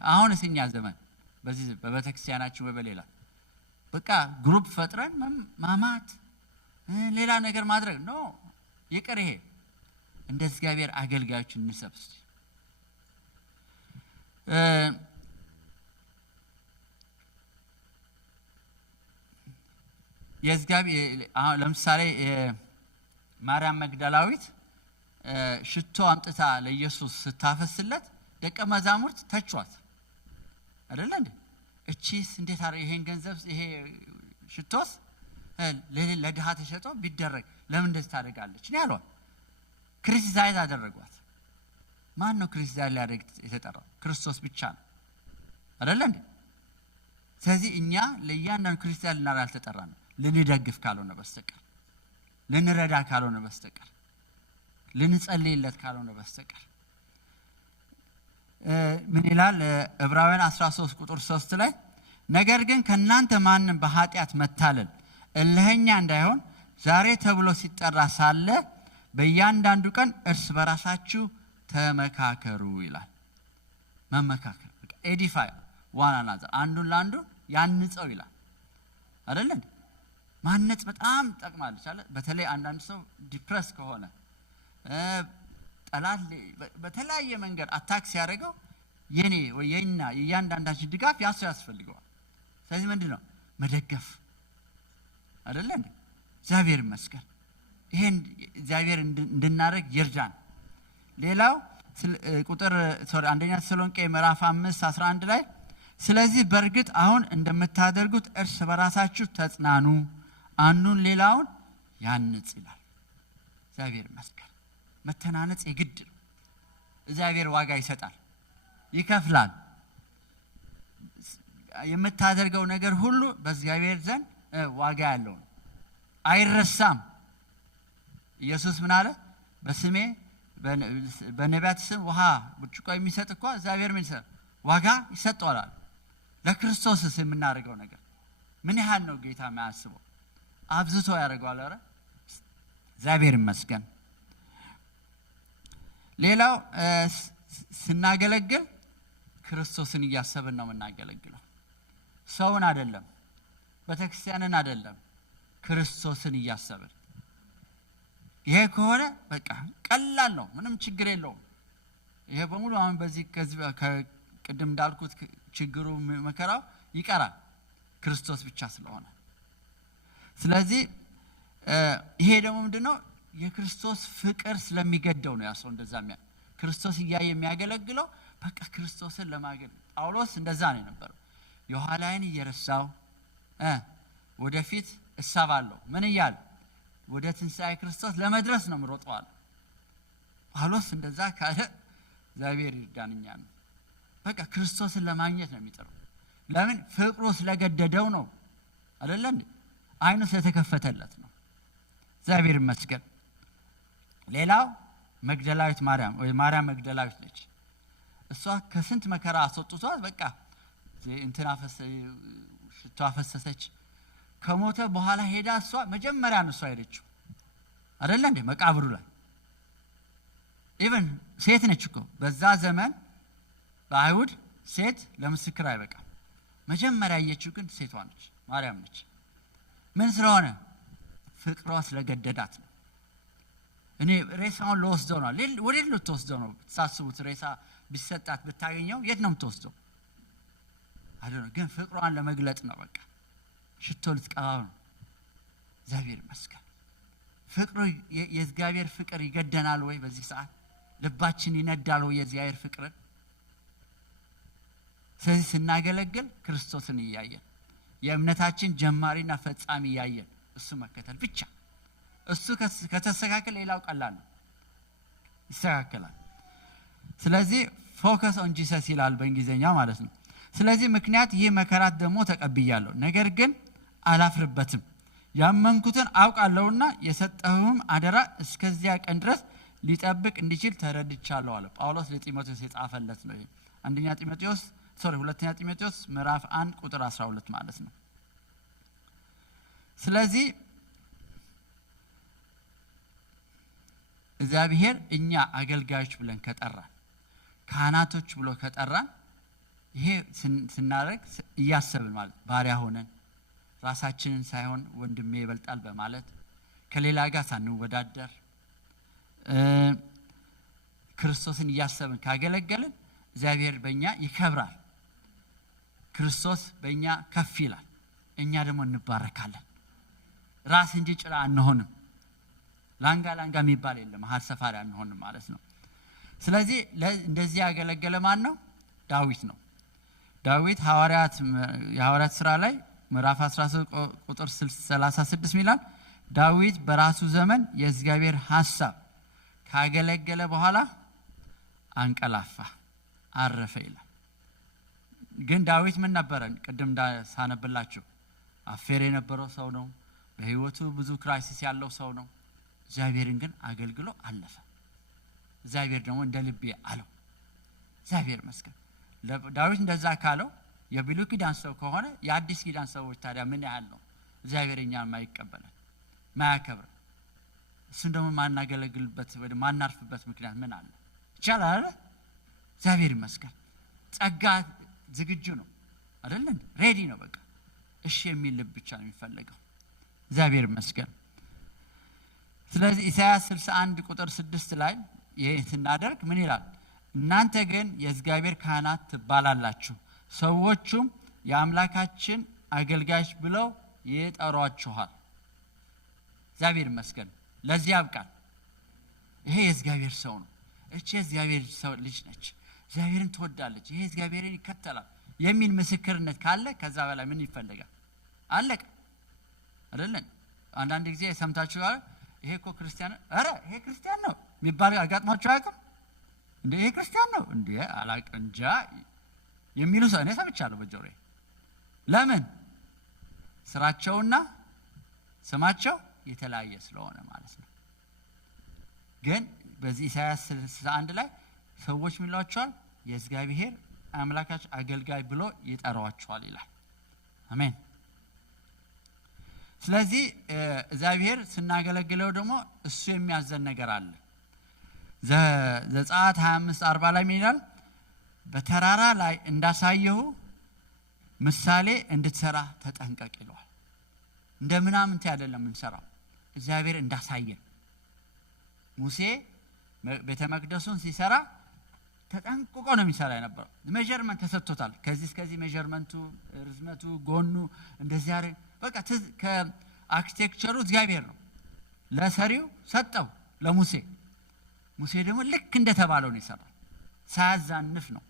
አሁን እኛ ዘመን በዚህ በቤተክርስቲያናችን ወይ በሌላ በቃ ግሩፕ ፈጥረን ማማት ሌላ ነገር ማድረግ ነው። ይቅር። ይሄ እንደ እግዚአብሔር አገልጋዮች እንሰብስ። ለምሳሌ ማርያም መግደላዊት ሽቶ አምጥታ ለኢየሱስ ስታፈስለት ደቀ መዛሙርት ተቿት አይደለ እንዴ? እቺስ እንዴት አረ ይሄን ገንዘብ ይሄ ሽቶስ ለድሃ ተሸጦ ቢደረግ ለምን እንደዚህ ታደርጋለች ነው ያሏት። ክሪቲሳይዝ አደረጓት። ማን ነው ክሪቲሳይዝ ሊያደርግ የተጠራው? ክርስቶስ ብቻ ነው አይደለ እንዴ? ስለዚህ እኛ ለእያንዳንዱ ክርስቲያን ልናደርግ አልተጠራንም። ልንደግፍ ካልሆነ በስተቀር ልንረዳ ካልሆነ በስተቀር ልንጸልይለት ካልሆነ በስተቀር ምን ይላል? ዕብራውያን 13:3 ላይ ነገር ግን ከእናንተ ማንም በኃጢአት መታለል እልህኛ እንዳይሆን ዛሬ ተብሎ ሲጠራ ሳለ በእያንዳንዱ ቀን እርስ በራሳችሁ ተመካከሩ ይላል። መመካከር በቃ ኤዲፋይ ዋን አናዘር፣ አንዱን ለአንዱ ያንጸው ይላል አይደለ? ማነጽ በጣም ጠቅማለች አለ። በተለይ አንዳንድ ሰው ዲፕረስ ከሆነ ጠላት በተለያየ መንገድ አታክ ሲያደርገው የኔ ወይ የኛ የእያንዳንዳችን ድጋፍ ያሱ ያስፈልገዋል። ስለዚህ ምንድን ነው መደገፍ አይደለ እንዴ? እግዚአብሔር ይመስገን ይሄን እግዚአብሔር እንድናደርግ ይርዳን። ሌላው አንደኛ ተሰሎንቄ ምዕራፍ 5:11 ላይ ስለዚህ በእርግጥ አሁን እንደምታደርጉት እርስ በራሳችሁ ተጽናኑ፣ አንዱን ሌላውን ያንጽ ይላል። እግዚአብሔር ይመስገን መተናነጽ የግድ ነው። እግዚአብሔር ዋጋ ይሰጣል፣ ይከፍላል። የምታደርገው ነገር ሁሉ በእግዚአብሔር ዘንድ ዋጋ ያለው ነው። አይረሳም። ኢየሱስ ምን አለ? በስሜ በነቢያት ስም ውሃ ብርጭቆ የሚሰጥ እኮ እግዚአብሔር ምን ይሰጥ ዋጋ ይሰጠዋል። ለክርስቶስስ የምናደርገው ነገር ምን ያህል ነው ጌታ የማያስበው? አብዝቶ ያደርገዋል። ኧረ እግዚአብሔር ይመስገን። ሌላው ስናገለግል ክርስቶስን እያሰብን ነው የምናገለግለው። ሰውን አይደለም፣ ቤተክርስቲያንን አይደለም፣ ክርስቶስን እያሰብን። ይሄ ከሆነ በቃ ቀላል ነው፣ ምንም ችግር የለውም። ይሄ በሙሉ አሁን በዚህ ቅድም እንዳልኩት ችግሩ መከራው ይቀራል ክርስቶስ ብቻ ስለሆነ። ስለዚህ ይሄ ደግሞ ምንድነው? የክርስቶስ ፍቅር ስለሚገደው ነው። ያ ሰው እንደዛ ክርስቶስ እያየ የሚያገለግለው በቃ ክርስቶስን ለማገልገል። ጳውሎስ እንደዛ ነው የነበረው። የኋላዬን እየረሳው ወደፊት እሳባለሁ። ምን እያለ? ወደ ትንሣኤ ክርስቶስ ለመድረስ ነው ምሮጠዋል። ጳውሎስ እንደዛ ካለ እግዚአብሔር ይርዳንኛ ነው። በቃ ክርስቶስን ለማግኘት ነው የሚጥረው። ለምን? ፍቅሩ ስለገደደው ነው አይደለ እንዴ? አይኑ ስለተከፈተለት ነው። እግዚአብሔር ይመስገን። ሌላው መግደላዊት ማርያም ወይ ማርያም መግደላዊት ነች። እሷ ከስንት መከራ አስወጥቷት በቃ እንትና ሽቶ አፈሰሰች። ከሞተ በኋላ ሄዳ እሷ መጀመሪያ ነው እሷ ሄደችው አይደለ እንዴ? መቃብሩ ላይ ኢቭን ሴት ነች እኮ በዛ ዘመን በአይሁድ ሴት ለምስክር አይበቃም። መጀመሪያ ያየችው ግን ሴቷ ነች፣ ማርያም ነች። ምን ስለሆነ? ፍቅሯ ስለገደዳት ነው። እኔ ሬሳውን ለወስደው ነው። ወዴት ልትወስደው ነው ተሳስቡት? ሬሳ ቢሰጣት ብታገኘው የት ነው የምትወስደው? አይደለም፣ ግን ፍቅሯን ለመግለጥ ነው። በቃ ሽቶ ልትቀባው ነው። እግዚአብሔር ይመስገን። ፍቅሩ የእግዚአብሔር ፍቅር ይገደናል ወይ? በዚህ ሰዓት ልባችን ይነዳል ወይ የእግዚአብሔር ፍቅር? ስለዚህ ስናገለግል ክርስቶስን እያየን የእምነታችን ጀማሪና ፈጻሚ እያየን እሱ መከተል ብቻ። እሱ ከተስተካከለ ሌላው ቀላል ነው፣ ይስተካከላል። ስለዚህ ፎከስ ኦን ጂሰስ ይላል በእንግሊዝኛ ማለት ነው። ስለዚህ ምክንያት ይህ መከራት ደግሞ ተቀብያለሁ፣ ነገር ግን አላፍርበትም። ያመንኩትን አውቃለሁና የሰጠሁም አደራ እስከዚያ ቀን ድረስ ሊጠብቅ እንዲችል ተረድቻለሁ አለ ጳውሎስ ለጢሞቴዎስ የጻፈለት ነው። ሁለተኛ ጢሞቴዎስ ምዕራፍ 1 ቁጥር 12 ማለት ነው። ስለዚህ እግዚአብሔር እኛ አገልጋዮች ብለን ከጠራን፣ ካህናቶች ብሎ ከጠራን፣ ይሄ ስናደርግ እያሰብን ማለት ባሪያ ሆነን ራሳችንን ሳይሆን ወንድሜ ይበልጣል በማለት ከሌላ ጋር ሳንወዳደር ክርስቶስን እያሰብን ካገለገልን እግዚአብሔር በእኛ ይከብራል፣ ክርስቶስ በእኛ ከፍ ይላል፣ እኛ ደግሞ እንባረካለን። ራስ እንጂ ጭራ አንሆንም። ላንጋ የሚባል የለም፣ ሀሳብ ሰፋሪ አንሆንም ማለት ነው። ስለዚህ እንደዚህ ያገለገለ ማን ነው? ዳዊት ነው። ዳዊት የሐዋርያት ሥራ ላይ ምዕራፍ 13 ቁጥር 36 ይላል፣ ዳዊት በራሱ ዘመን የእግዚአብሔር ሐሳብ ካገለገለ በኋላ አንቀላፋ አረፈ ይላል። ግን ዳዊት ምን ነበረ? ቅድም ሳነብላችሁ አፌር የነበረው ሰው ነው። በህይወቱ ብዙ ክራይሲስ ያለው ሰው ነው። እግዚአብሔርን ግን አገልግሎ አለፈ። እግዚአብሔር ደግሞ እንደ ልቤ አለው። እግዚአብሔር ይመስገን። ዳዊት እንደዛ ካለው የብሉይ ኪዳን ሰው ከሆነ የአዲስ ኪዳን ሰዎች ታዲያ ምን ያህል ነው እግዚአብሔር እኛን ማይቀበለን ማያከብር? እሱን ደግሞ ማናገለግልበት ወይ ማናርፍበት ምክንያት ምን አለ? ይቻላል አይደል? እግዚአብሔር ይመስገን። ጸጋ ዝግጁ ነው አይደል? ሬዲ ነው። በቃ እሺ የሚል ልብ ብቻ ነው የሚፈልገው። እግዚአብሔር ይመስገን። ስለዚህ ኢሳይያስ 61 ቁጥር 6 ላይ ይሄ ስናደርግ ምን ይላል? እናንተ ግን የእግዚአብሔር ካህናት ትባላላችሁ፣ ሰዎቹም የአምላካችን አገልጋዮች ብለው ይጠሯችኋል። እግዚአብሔር ይመስገን። ለዚህ ያብቃል። ይሄ የእግዚአብሔር ሰው ነው። እቺ የእግዚአብሔር ሰው ልጅ ነች። እግዚአብሔርን ትወዳለች፣ ይሄ እግዚአብሔርን ይከተላል የሚል ምስክርነት ካለ ከዛ በላይ ምን ይፈልጋል? አለቀ አይደለም? አንዳንድ ጊዜ ሰምታችሁ ይሄ እኮ ክርስቲያን ይሄ ክርስቲያን ነው የሚባል አጋጥሟችሁ አያውቅም እንዴ? ይሄ ክርስቲያን ነው እንዴ አላውቅም እንጃ የሚሉ ሰው እኔ ሰምቻለሁ በጆሮዬ። ለምን? ስራቸውና ስማቸው የተለያየ ስለሆነ ማለት ነው። ግን በዚህ ኢሳይያስ 61 ላይ ሰዎች ምን ይሏቸዋል? የእግዚአብሔር አምላካችን አገልጋይ ብሎ ይጠራዋቸዋል ይላል። አሜን። ስለዚህ እግዚአብሔር ስናገለግለው ደግሞ እሱ የሚያዘን ነገር አለ። ዘጸአት 25:40 ላይ ምን ይላል? በተራራ ላይ እንዳሳየሁ ምሳሌ እንድትሰራ ተጠንቀቅ ይለዋል። እንደ ምናምን አይደለም እንሰራው፣ እግዚአብሔር እንዳሳየን። ሙሴ ቤተ መቅደሱን ሲሰራ ተጠንቅቆ ነው የሚሰራ የነበረው። ሜዠርመንት ተሰጥቶታል። ከዚህ እስከዚህ ሜዠርመንቱ፣ ርዝመቱ፣ ጎኑ እንደዚህ አይደል። በቃ ከአርኪቴክቸሩ እግዚአብሔር ነው ለሰሪው ሰጠው ለሙሴ። ሙሴ ደግሞ ልክ እንደተባለው ነው የሰራው። ሳያዛንፍ ነው።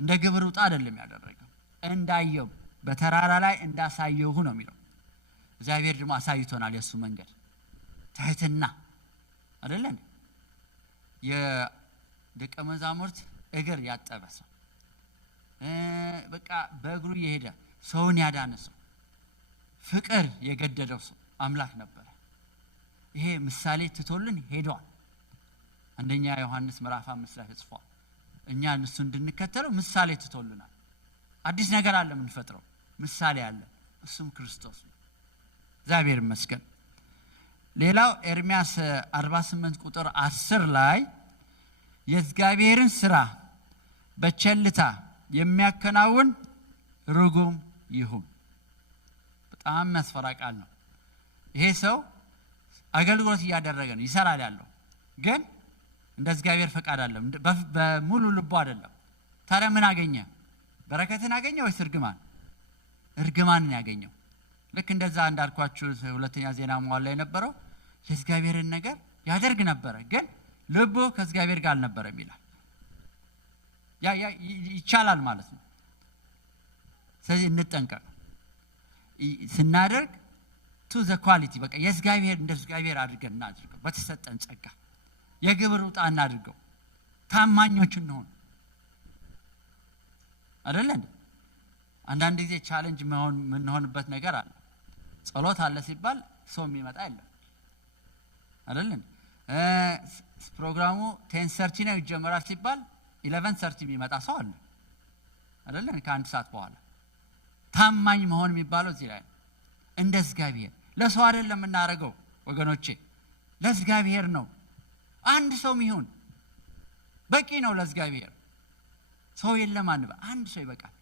እንደ ግብር ውጣ አይደለም ያደረገው። እንዳየው በተራራ ላይ እንዳሳየው ነው የሚለው። እግዚአብሔር ደግሞ አሳይቶናል የሱ መንገድ ትህትና አይደለም። የደቀ መዛሙርት እግር ያጠበ ሰው፣ በቃ በእግሩ የሄደ ሰውን ያዳነ ሰው፣ ፍቅር የገደደው ሰው አምላክ ነበረ። ይሄ ምሳሌ ትቶልን ሄዷል። አንደኛ ዮሐንስ ምዕራፍ 5 ላይ ተጽፏል። እኛ እሱ እንድንከተለው ምሳሌ ትቶልናል። አዲስ ነገር አለ የምንፈጥረው፣ ምሳሌ አለ፣ እሱም ክርስቶስ ነው። እግዚአብሔር ይመስገን። ሌላው ኤርምያስ 48 ቁጥር 10 ላይ የእግዚአብሔርን ስራ በቸልታ የሚያከናውን ርጉም ይሁን። በጣም የሚያስፈራ ቃል ነው። ይሄ ሰው አገልግሎት እያደረገ ነው፣ ይሰራል ያለው፣ ግን እንደ እግዚአብሔር ፈቃድ አይደለም፣ በሙሉ ልቡ አይደለም። ታዲያ ምን አገኘ? በረከትን አገኘ ወይስ እርግማን? እርግማንን ያገኘው። ልክ እንደዛ እንዳልኳችሁ ሁለተኛ ዜና መዋዕል ላይ የነበረው የእግዚአብሔርን ነገር ያደርግ ነበረ፣ ግን ልቡ ከእግዚአብሔር ጋር አልነበረም ይላል። ይቻላል ማለት ነው። ስለዚህ እንጠንቀቅ። ስናደርግ ቱ ዘ ኳሊቲ በቃ የእግዚአብሔር እንደ እግዚአብሔር አድርገን እናድርገው። በተሰጠን ጸጋ የግብር ውጣ እናድርገው። ታማኞች እንሆን አይደለን? አንዳንድ ጊዜ ቻሌንጅ የምንሆንበት ነገር አለ። ጸሎት አለ ሲባል ሰው የሚመጣ የለም አይደለን? ፕሮግራሙ 10:30 ነው ይጀምራል ሲባል 11:30 የሚመጣ ሰው አለ አይደለን? ከአንድ ሰዓት በኋላ ታማኝ መሆን የሚባለው እዚህ ላይ ነው። እንደ እግዚአብሔር ለሰው አይደለም የምናደርገው ወገኖቼ፣ ለእግዚአብሔር ነው። አንድ ሰው ይሁን በቂ ነው ለእግዚአብሔር። ሰው የለም አንድ ሰው ይበቃል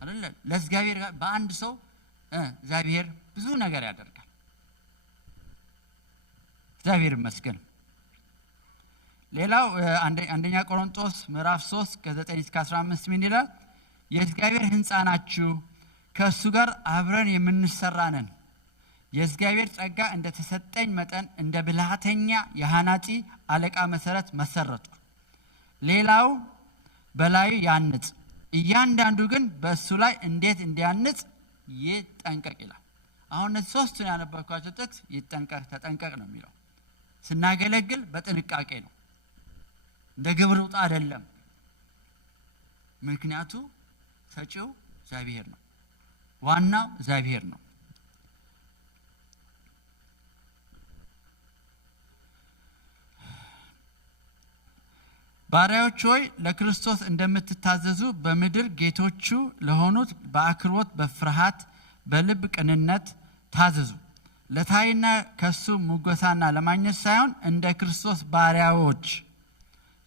አይደለ? ለእግዚአብሔር በአንድ ሰው እግዚአብሔር ብዙ ነገር ያደርጋል። እግዚአብሔር ይመስገን። ሌላው አንደኛ ቆሮንቶስ ምዕራፍ 3 ከ9 እስከ 15 ምን ይላል? የእግዚአብሔር ሕንጻ ናችሁ፣ ከእሱ ጋር አብረን የምንሰራ ነን። የእግዚአብሔር ጸጋ እንደተሰጠኝ መጠን እንደ ብልሃተኛ የሐናጺ አለቃ መሰረት መሰረትኩ። ሌላው በላዩ ያንጽ፣ እያንዳንዱ ግን በእሱ ላይ እንዴት እንዲያንጽ ይጠንቀቅ ይላል። አሁን እነዚህ ሶስቱን ያነበብኳቸው ጥቅስ ይጠንቀቅ፣ ተጠንቀቅ ነው የሚለው። ስናገለግል በጥንቃቄ ነው፣ እንደ ግብር ውጣ አይደለም። ምክንያቱ ሰጪው እግዚአብሔር ነው፣ ዋናው እግዚአብሔር ነው። ባሪያዎች ሆይ ለክርስቶስ እንደምትታዘዙ በምድር ጌቶቹ ለሆኑት በአክብሮት በፍርሃት በልብ ቅንነት ታዘዙ። ለታይና ከሱ ሙገሳና ለማግኘት ሳይሆን እንደ ክርስቶስ ባሪያዎች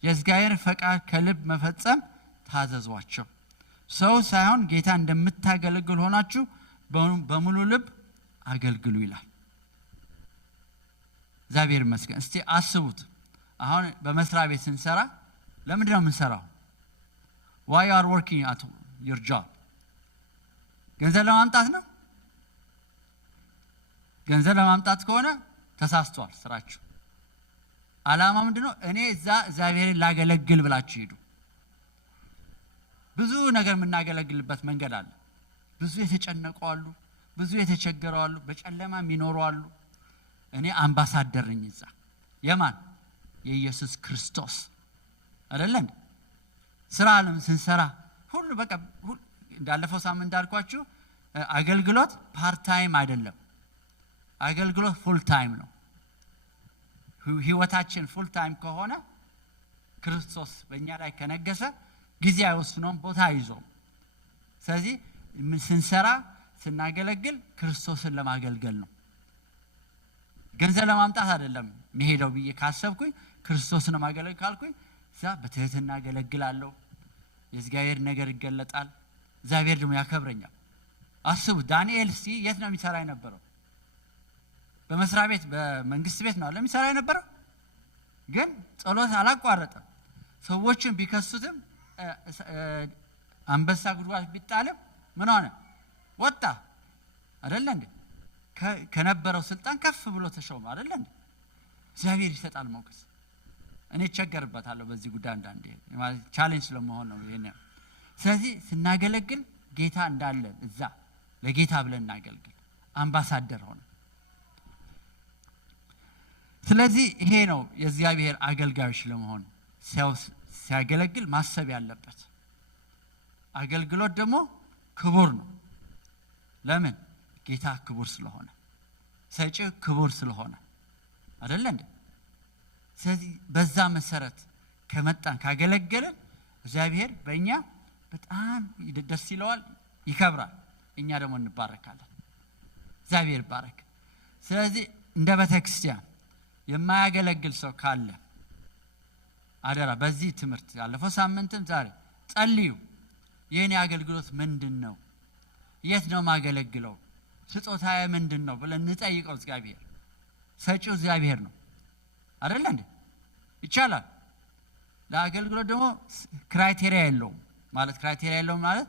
የእግዚአብሔር ፈቃድ ከልብ መፈጸም ታዘዟቸው። ሰው ሳይሆን ጌታ እንደምታገለግሉ ሆናችሁ በሙሉ ልብ አገልግሉ ይላል። እግዚአብሔር ይመስገን። እስቲ አስቡት። አሁን በመስሪያ ቤት ስንሰራ ለምንድን ነው የምንሰራው? why you are working at your job? ገንዘብ ለማምጣት ነው። ገንዘብ ለማምጣት ከሆነ ተሳስቷል ስራችሁ። ዓላማ ምንድነው? እኔ እዛ እግዚአብሔርን ላገለግል ብላችሁ ሄዱ። ብዙ ነገር የምናገለግልበት መንገድ አለ። ብዙ የተጨነቁ አሉ፣ ብዙ የተቸገሩ አሉ፣ በጨለማ የሚኖሩ አሉ። እኔ አምባሳደር ነኝ እዛ። የማን? የኢየሱስ ክርስቶስ አይደለም? ስራ ዓለም ስንሰራ ሁሉ በቃ እንዳለፈው ሳምንት እንዳልኳችሁ አገልግሎት ፓርት ታይም አይደለም። አገልግሎት ፉል ታይም ነው። ህይወታችን ፉል ታይም ከሆነ ክርስቶስ በእኛ ላይ ከነገሰ ጊዜ አይወስነውም፣ ቦታ አይዞም። ስለዚህ ስንሰራ ስናገለግል ክርስቶስን ለማገልገል ነው። ገንዘብ ለማምጣት አይደለም መሄደው ብዬ ካሰብኩኝ ክርስቶስን ማገልገል ካልኩኝ እዛ በትህትና አገለግላለሁ። የእግዚአብሔር ነገር ይገለጣል። እግዚአብሔር ደግሞ ያከብረኛል። አስቡ፣ ዳንኤል የት ነው የሚሰራ የነበረው? በመስሪያ ቤት በመንግስት ቤት ነው ለሚሰራ የነበረው። ግን ጸሎት አላቋረጠም። ሰዎችን ቢከሱትም አንበሳ ጉድጓድ ቢጣልም ምን ሆነ? ወጣ አይደለ እንዴ? ከነበረው ስልጣን ከፍ ብሎ ተሾመ አይደለ እንዴ? እግዚአብሔር ይሰጣል ሞገስ። እኔ እቸገርበታለሁ በዚህ ጉዳይ አንዳንዴ ማለት ቻሌንጅ ስለመሆን ነው ይሄን። ስለዚህ ስናገለግል ጌታ እንዳለ እዛ ለጌታ ብለን እናገልግል። አምባሳደር ሆነ። ስለዚህ ይሄ ነው የእግዚአብሔር አገልጋዮች ለመሆን ሰው ሲያገለግል ማሰብ ያለበት። አገልግሎት ደግሞ ክቡር ነው። ለምን? ጌታ ክቡር ስለሆነ፣ ሰጪ ክቡር ስለሆነ አይደለ እንዴ? ስለዚህ በዛ መሰረት ከመጣን ካገለገልን እግዚአብሔር በእኛ በጣም ደስ ይለዋል፣ ይከብራል። እኛ ደግሞ እንባረካለን። እግዚአብሔር ይባረክ። ስለዚህ እንደ ቤተክርስቲያን የማያገለግል ሰው ካለ አደራ በዚህ ትምህርት ያለፈው ሳምንትም ዛሬ ጸልዩ። የኔ አገልግሎት ምንድነው? የት ነው ማገለግለው? ስጦታዬ ምንድነው ብለን እንጠይቀው። እግዚአብሔር ሰጪው እግዚአብሔር ነው አይደል እንዴ? ይቻላል። ለአገልግሎት ደግሞ ክራይቴሪያ የለውም ማለት ክራይቴሪያ የለውም ማለት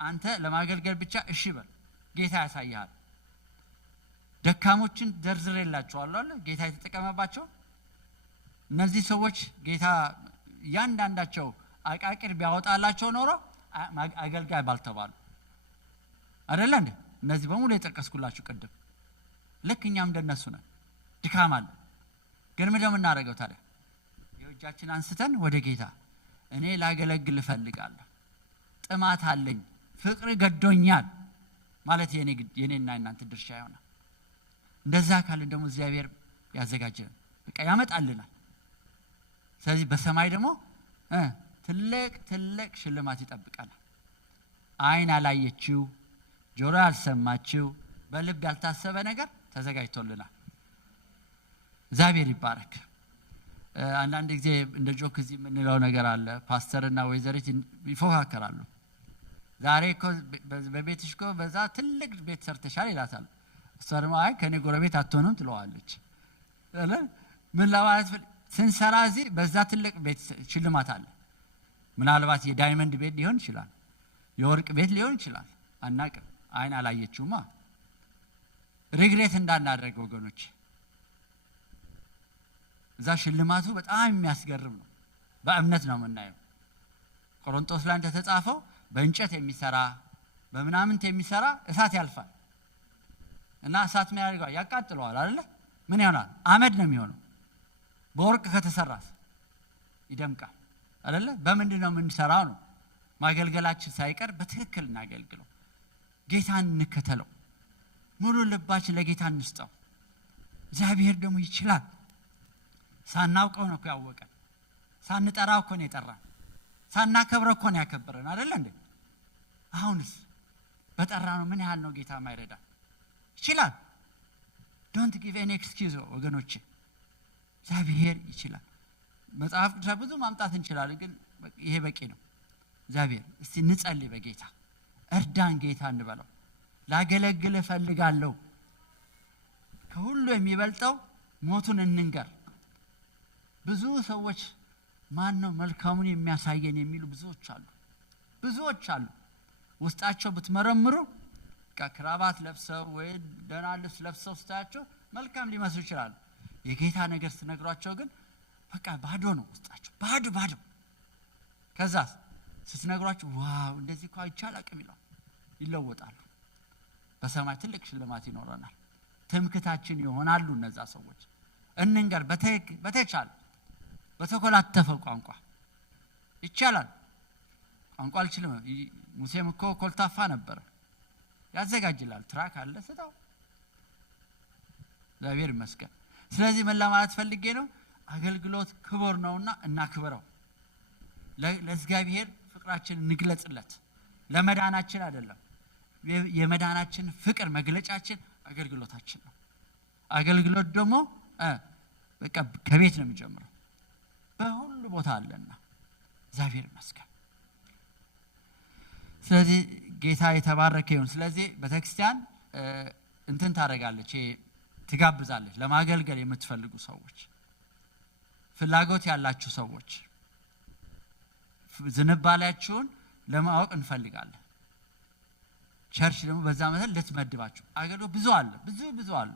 አንተ ለማገልገል ብቻ እሺ በል፣ ጌታ ያሳያል። ደካሞችን ደርዝሬላቸዋለሁ አለ ጌታ የተጠቀመባቸው እነዚህ ሰዎች ጌታ ያንዳንዳቸው አቃቂር ቢያወጣላቸው ኖሮ አገልጋይ ባልተባሉ አይደለ እንዴ? እነዚህ በሙሉ የጠቀስኩላችሁ ቅድም ልክ እኛም እንደነሱ ነን። ድካም አለ። ግን ምንድነው የምናደርገው ታዲያ? የእጃችን አንስተን ወደ ጌታ እኔ ላገለግል እፈልጋለሁ፣ ጥማት አለኝ፣ ፍቅር ገዶኛል ማለት የኔና እናንተ ድርሻ ይሆናል። እንደዛ ካልን ደግሞ እግዚአብሔር ያዘጋጀን በቃ ያመጣልናል። ስለዚህ በሰማይ ደግሞ ትልቅ ሽልማት ይጠብቃናል። አይን ያላየችው ጆሮ ያልሰማችው በልብ ያልታሰበ ነገር ተዘጋጅቶልናል። እግዚአብሔር ይባረክ። አንዳንድ ጊዜ እንደ ጆክ እዚህ የምንለው ነገር አለ። ፓስተርና ወይዘሪት ይፎካከራሉ። ዛሬ እኮ በቤትሽ እኮ በዛ ትልቅ ቤት ሰርተሻል ይላታል። እሷ ደግሞ አይ ከኔ ጎረቤት አትሆንም ትለዋለች። ምን ለማለት ስንሰራ እዚህ በዛ ትልቅ ቤት ሽልማት አለ። ምናልባት የዳይመንድ ቤት ሊሆን ይችላል፣ የወርቅ ቤት ሊሆን ይችላል፣ አናቅም። አይን አላየችውማ። ሪግሬት እንዳናደርግ ወገኖች፣ እዛ ሽልማቱ በጣም የሚያስገርም ነው። በእምነት ነው የምናየው። ቆሮንቶስ ላይ እንደተጻፈው በእንጨት የሚሰራ በምናምንት የሚሰራ እሳት ያልፋል እና እሳት ምን ያደርገዋል? ያቃጥለዋል አይደለ? ምን ይሆናል? አመድ ነው የሚሆነው። በወርቅ ከተሰራስ ይደምቃል አይደለ? በምንድን ነው የምንሰራው ነው? ማገልገላችን ሳይቀር በትክክል እናገልግለው። ጌታን እንከተለው። ሙሉ ልባችን ለጌታ እንስጠው። እግዚአብሔር ደግሞ ይችላል። ሳናውቀው ነው እኮ ያወቀን። ሳንጠራው እኮ ነው የጠራን። ሳናከብረው እኮ ነው ያከበረን አይደለ እንዴ? አሁንስ በጠራነው ምን ያህል ነው ጌታ ማይረዳ? ይችላል። ዶንት ጊቭ ኤኒ ኤክስኪውዝ ወገኖቼ። እግዚአብሔር ይችላል። መጽሐፍ ቅዱስ ብዙ ማምጣት እንችላለን፣ ግን ይሄ በቂ ነው። እግዚአብሔር እስቲ እንጸልይ። በጌታ እርዳን ጌታ እንበለው። ላገለግል እፈልጋለሁ። ከሁሉ የሚበልጠው ሞቱን እንንገር። ብዙ ሰዎች ማን ነው መልካሙን የሚያሳየን የሚሉ ብዙዎች አሉ። ውስጣቸው ብትመረምሩ ክራባት ለብሰው ወይ ደህና ልብስ ለብሰው ስታያቸው መልካም ሊመስሉ ይችላሉ። የጌታ ነገር ስትነግሯቸው ግን በቃ ባዶ ነው ውስጣቸው፣ ባዶ። ከዛ ስትነግሯቸው ዋው እንደዚህ እኮ አይቻል አቅም ይለወጣሉ። በሰማይ ትልቅ ሽልማት ይኖረናል። ትምክታችን ይሆናሉ እነዛ ሰዎች። እንንገር በተቻለ በተኮላተፈ ቋንቋ ይቻላል። ቋንቋ አልችልም። ሙሴም እኮ ኮልታፋ ነበር። ያዘጋጅላል። ትራክ አለ ስጠው። እግዚአብሔር ይመስገን። ስለዚህ ምን ለማለት ፈልጌ ነው? አገልግሎት ክቡር ነውና እናክብረው። ለእግዚአብሔር ፍቅራችን እንግለጽለት። ለመዳናችን አይደለም። የመዳናችን ፍቅር መግለጫችን አገልግሎታችን ነው። አገልግሎት ደግሞ በቃ ከቤት ነው የሚጀምረው። በሁሉ ቦታ አለና እግዚአብሔር ይመስገን። ስለዚህ ጌታ የተባረከ ይሁን። ስለዚህ ቤተክርስቲያን እንትን ታደርጋለች፣ ትጋብዛለች። ለማገልገል የምትፈልጉ ሰዎች፣ ፍላጎት ያላችሁ ሰዎች ዝንባሌያችሁን ለማወቅ እንፈልጋለን። ቸርች ደግሞ በዛ መሰል ልትመድባችሁ አገልግሎት ብዙ አለ።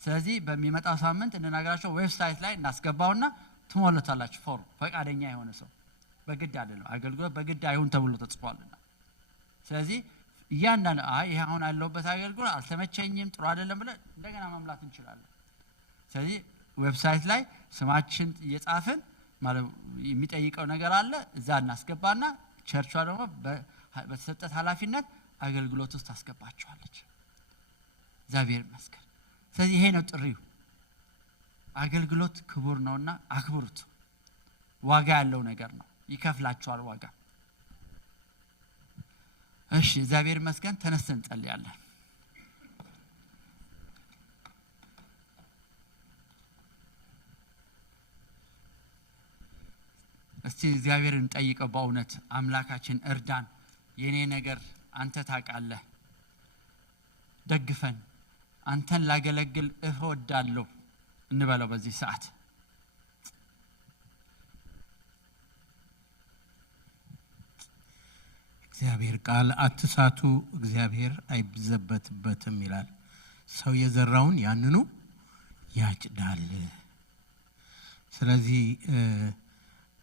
ስለዚህ በሚመጣው ሳምንት እንናገራቸው። ዌብሳይት ላይ እናስገባውና ትሞሉታላችሁ ፎርም። ፈቃደኛ የሆነ ሰው በግድ አይደለም፣ አገልግሎት በግድ አይሁን ተብሎ ተጽፏልና። ስለዚህ እያንዳንዱ ይሄ አሁን ያለውበት አገልግሎት አልተመቸኝም፣ ጥሩ አይደለም ብለን እንደገና መምላት እንችላለን። ስለዚህ ዌብሳይት ላይ ስማችን እየጻፍን ማለት የሚጠይቀው ነገር አለ፣ እዛ እናስገባና ቸርቿ ደግሞ በተሰጠት ኃላፊነት አገልግሎት ውስጥ ታስገባችኋለች። እግዚአብሔር ይመስገን። ስለዚህ ይሄ ነው ጥሪው። አገልግሎት ክቡር ነውና አክብሩት። ዋጋ ያለው ነገር ነው፣ ይከፍላችኋል ዋጋ። እሺ፣ እግዚአብሔር ይመስገን። ተነስተን እንጸልያለን። እስቲ እግዚአብሔርን እንጠይቀው። በእውነት አምላካችን እርዳን፣ የኔ ነገር አንተ ታውቃለህ፣ ደግፈን፣ አንተን ላገለግል እወዳለሁ እንበለው በዚህ ሰዓት። እግዚአብሔር ቃል አትሳቱ፣ እግዚአብሔር አይዘበትበትም ይላል። ሰው የዘራውን ያንኑ ያጭዳል። ስለዚህ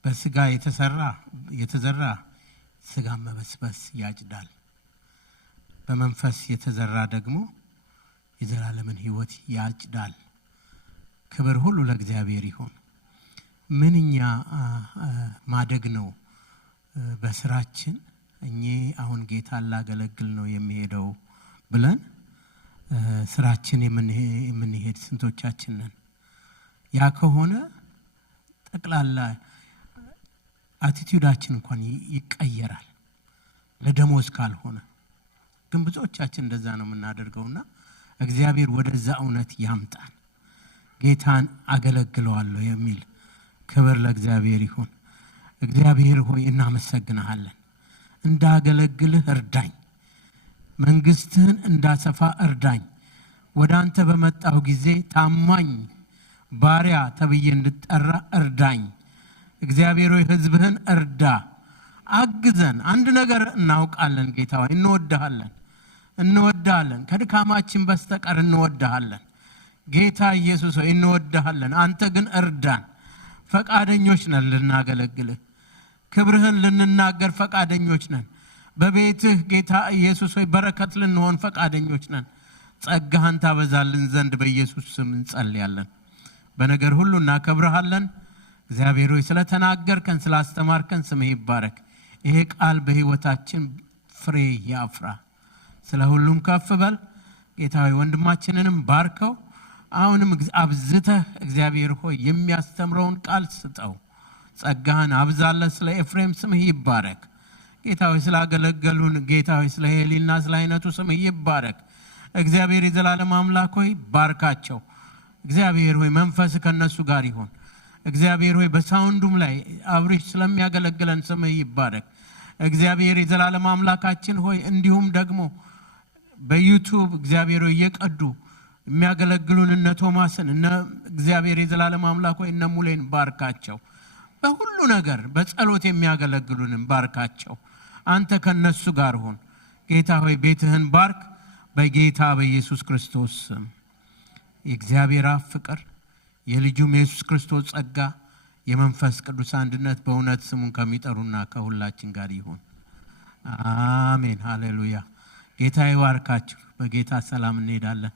በስጋ የተዘራ ስጋ መበስበስ ያጭዳል። በመንፈስ የተዘራ ደግሞ የዘላለምን ሕይወት ያጭዳል። ክብር ሁሉ ለእግዚአብሔር ይሁን። ምንኛ ማደግ ነው በስራችን። አሁን ጌታ ላገለግል ነው የሚሄደው ብለን ስራችን የምንሄድ ስንቶቻችን ነን? ያ ከሆነ ጠቅላላ አቲቲዩዳችን እንኳን ይቀየራል፣ ለደሞዝ ካልሆነ። ግን ብዙዎቻችን እንደዛ ነው የምናደርገውና እግዚአብሔር ወደዛ እውነት ያምጣን። ጌታን አገለግለዋለሁ የሚል ክብር ለእግዚአብሔር ይሁን። እግዚአብሔር ሆይ እናመሰግናለን። እንዳገለግልህ እርዳኝ፣ መንግስትህን እንዳሰፋ እርዳኝ። ወደ አንተ በመጣሁ ጊዜ ታማኝ ባሪያ ተብዬ እንድጠራ እርዳኝ። እግዚአብሔር ሆይ ህዝብህን እርዳ፣ አግዘን። አንድ ነገር እናውቃለን ጌታ ሆይ፣ እንወድሃለን። ከድካማችን በስተቀር እንወድሃለን። ጌታ ኢየሱስ ሆይ እንወድሃለን። አንተ ግን እርዳን። ፈቃደኞች ነን ልናገለግልህ፣ ክብርህን ልንናገር ፈቃደኞች ነን። በቤትህ ጌታ ኢየሱስ ሆይ በረከት ልንሆን ፈቃደኞች ነን። ጸጋህን ታበዛልን ዘንድ በኢየሱስ ስም እንጸልያለን። በነገር ሁሉ እናከብርሃለን። እግዚአብሔር ሆይ ስለተናገርከን ስላስተማርከን ስምህ ይባረክ። ይሄ ቃል በህይወታችን ፍሬ ያፍራ። ስለ ሁሉም ከፍ በል ጌታ ሆይ። ወንድማችንንም ባርከው። አሁንም አብዝተህ እግዚአብሔር ሆይ የሚያስተምረውን ቃል ስጠው። ጸጋህን አብዛለት። ስለ ኤፍሬም ስምህ ይባረክ ጌታ ሆይ። ስላገለገሉን ጌታ ሆይ ስለ ሄሊና ስለ አይነቱ ስምህ ይባረክ። እግዚአብሔር የዘላለም አምላክ ሆይ ባርካቸው። እግዚአብሔር ሆይ መንፈስ ከነሱ ጋር ይሁን። እግዚአብሔር ሆይ በሳውንዱም ላይ አብሪሽ ስለሚያገለግለን ስምህ ይባረክ። እግዚአብሔር የዘላለም አምላካችን ሆይ እንዲሁም ደግሞ በዩቲዩብ እግዚአብሔር ሆይ የቀዱ የሚያገለግሉን እነ ቶማስን እነ እግዚአብሔር የዘላለም አምላክ ሆይ እነ ሙሌን ባርካቸው። በሁሉ ነገር በጸሎት የሚያገለግሉንን ባርካቸው። አንተ ከነሱ ጋር ሁን ጌታ ሆይ። ቤትህን ባርክ በጌታ በኢየሱስ ክርስቶስ ስም። የእግዚአብሔር አብ ፍቅር የልጁም ኢየሱስ ክርስቶስ ጸጋ የመንፈስ ቅዱስ አንድነት በእውነት ስሙን ከሚጠሩና ከሁላችን ጋር ይሁን። አሜን። ሃሌሉያ። ጌታ ይባርካችሁ። በጌታ ሰላም እንሄዳለን።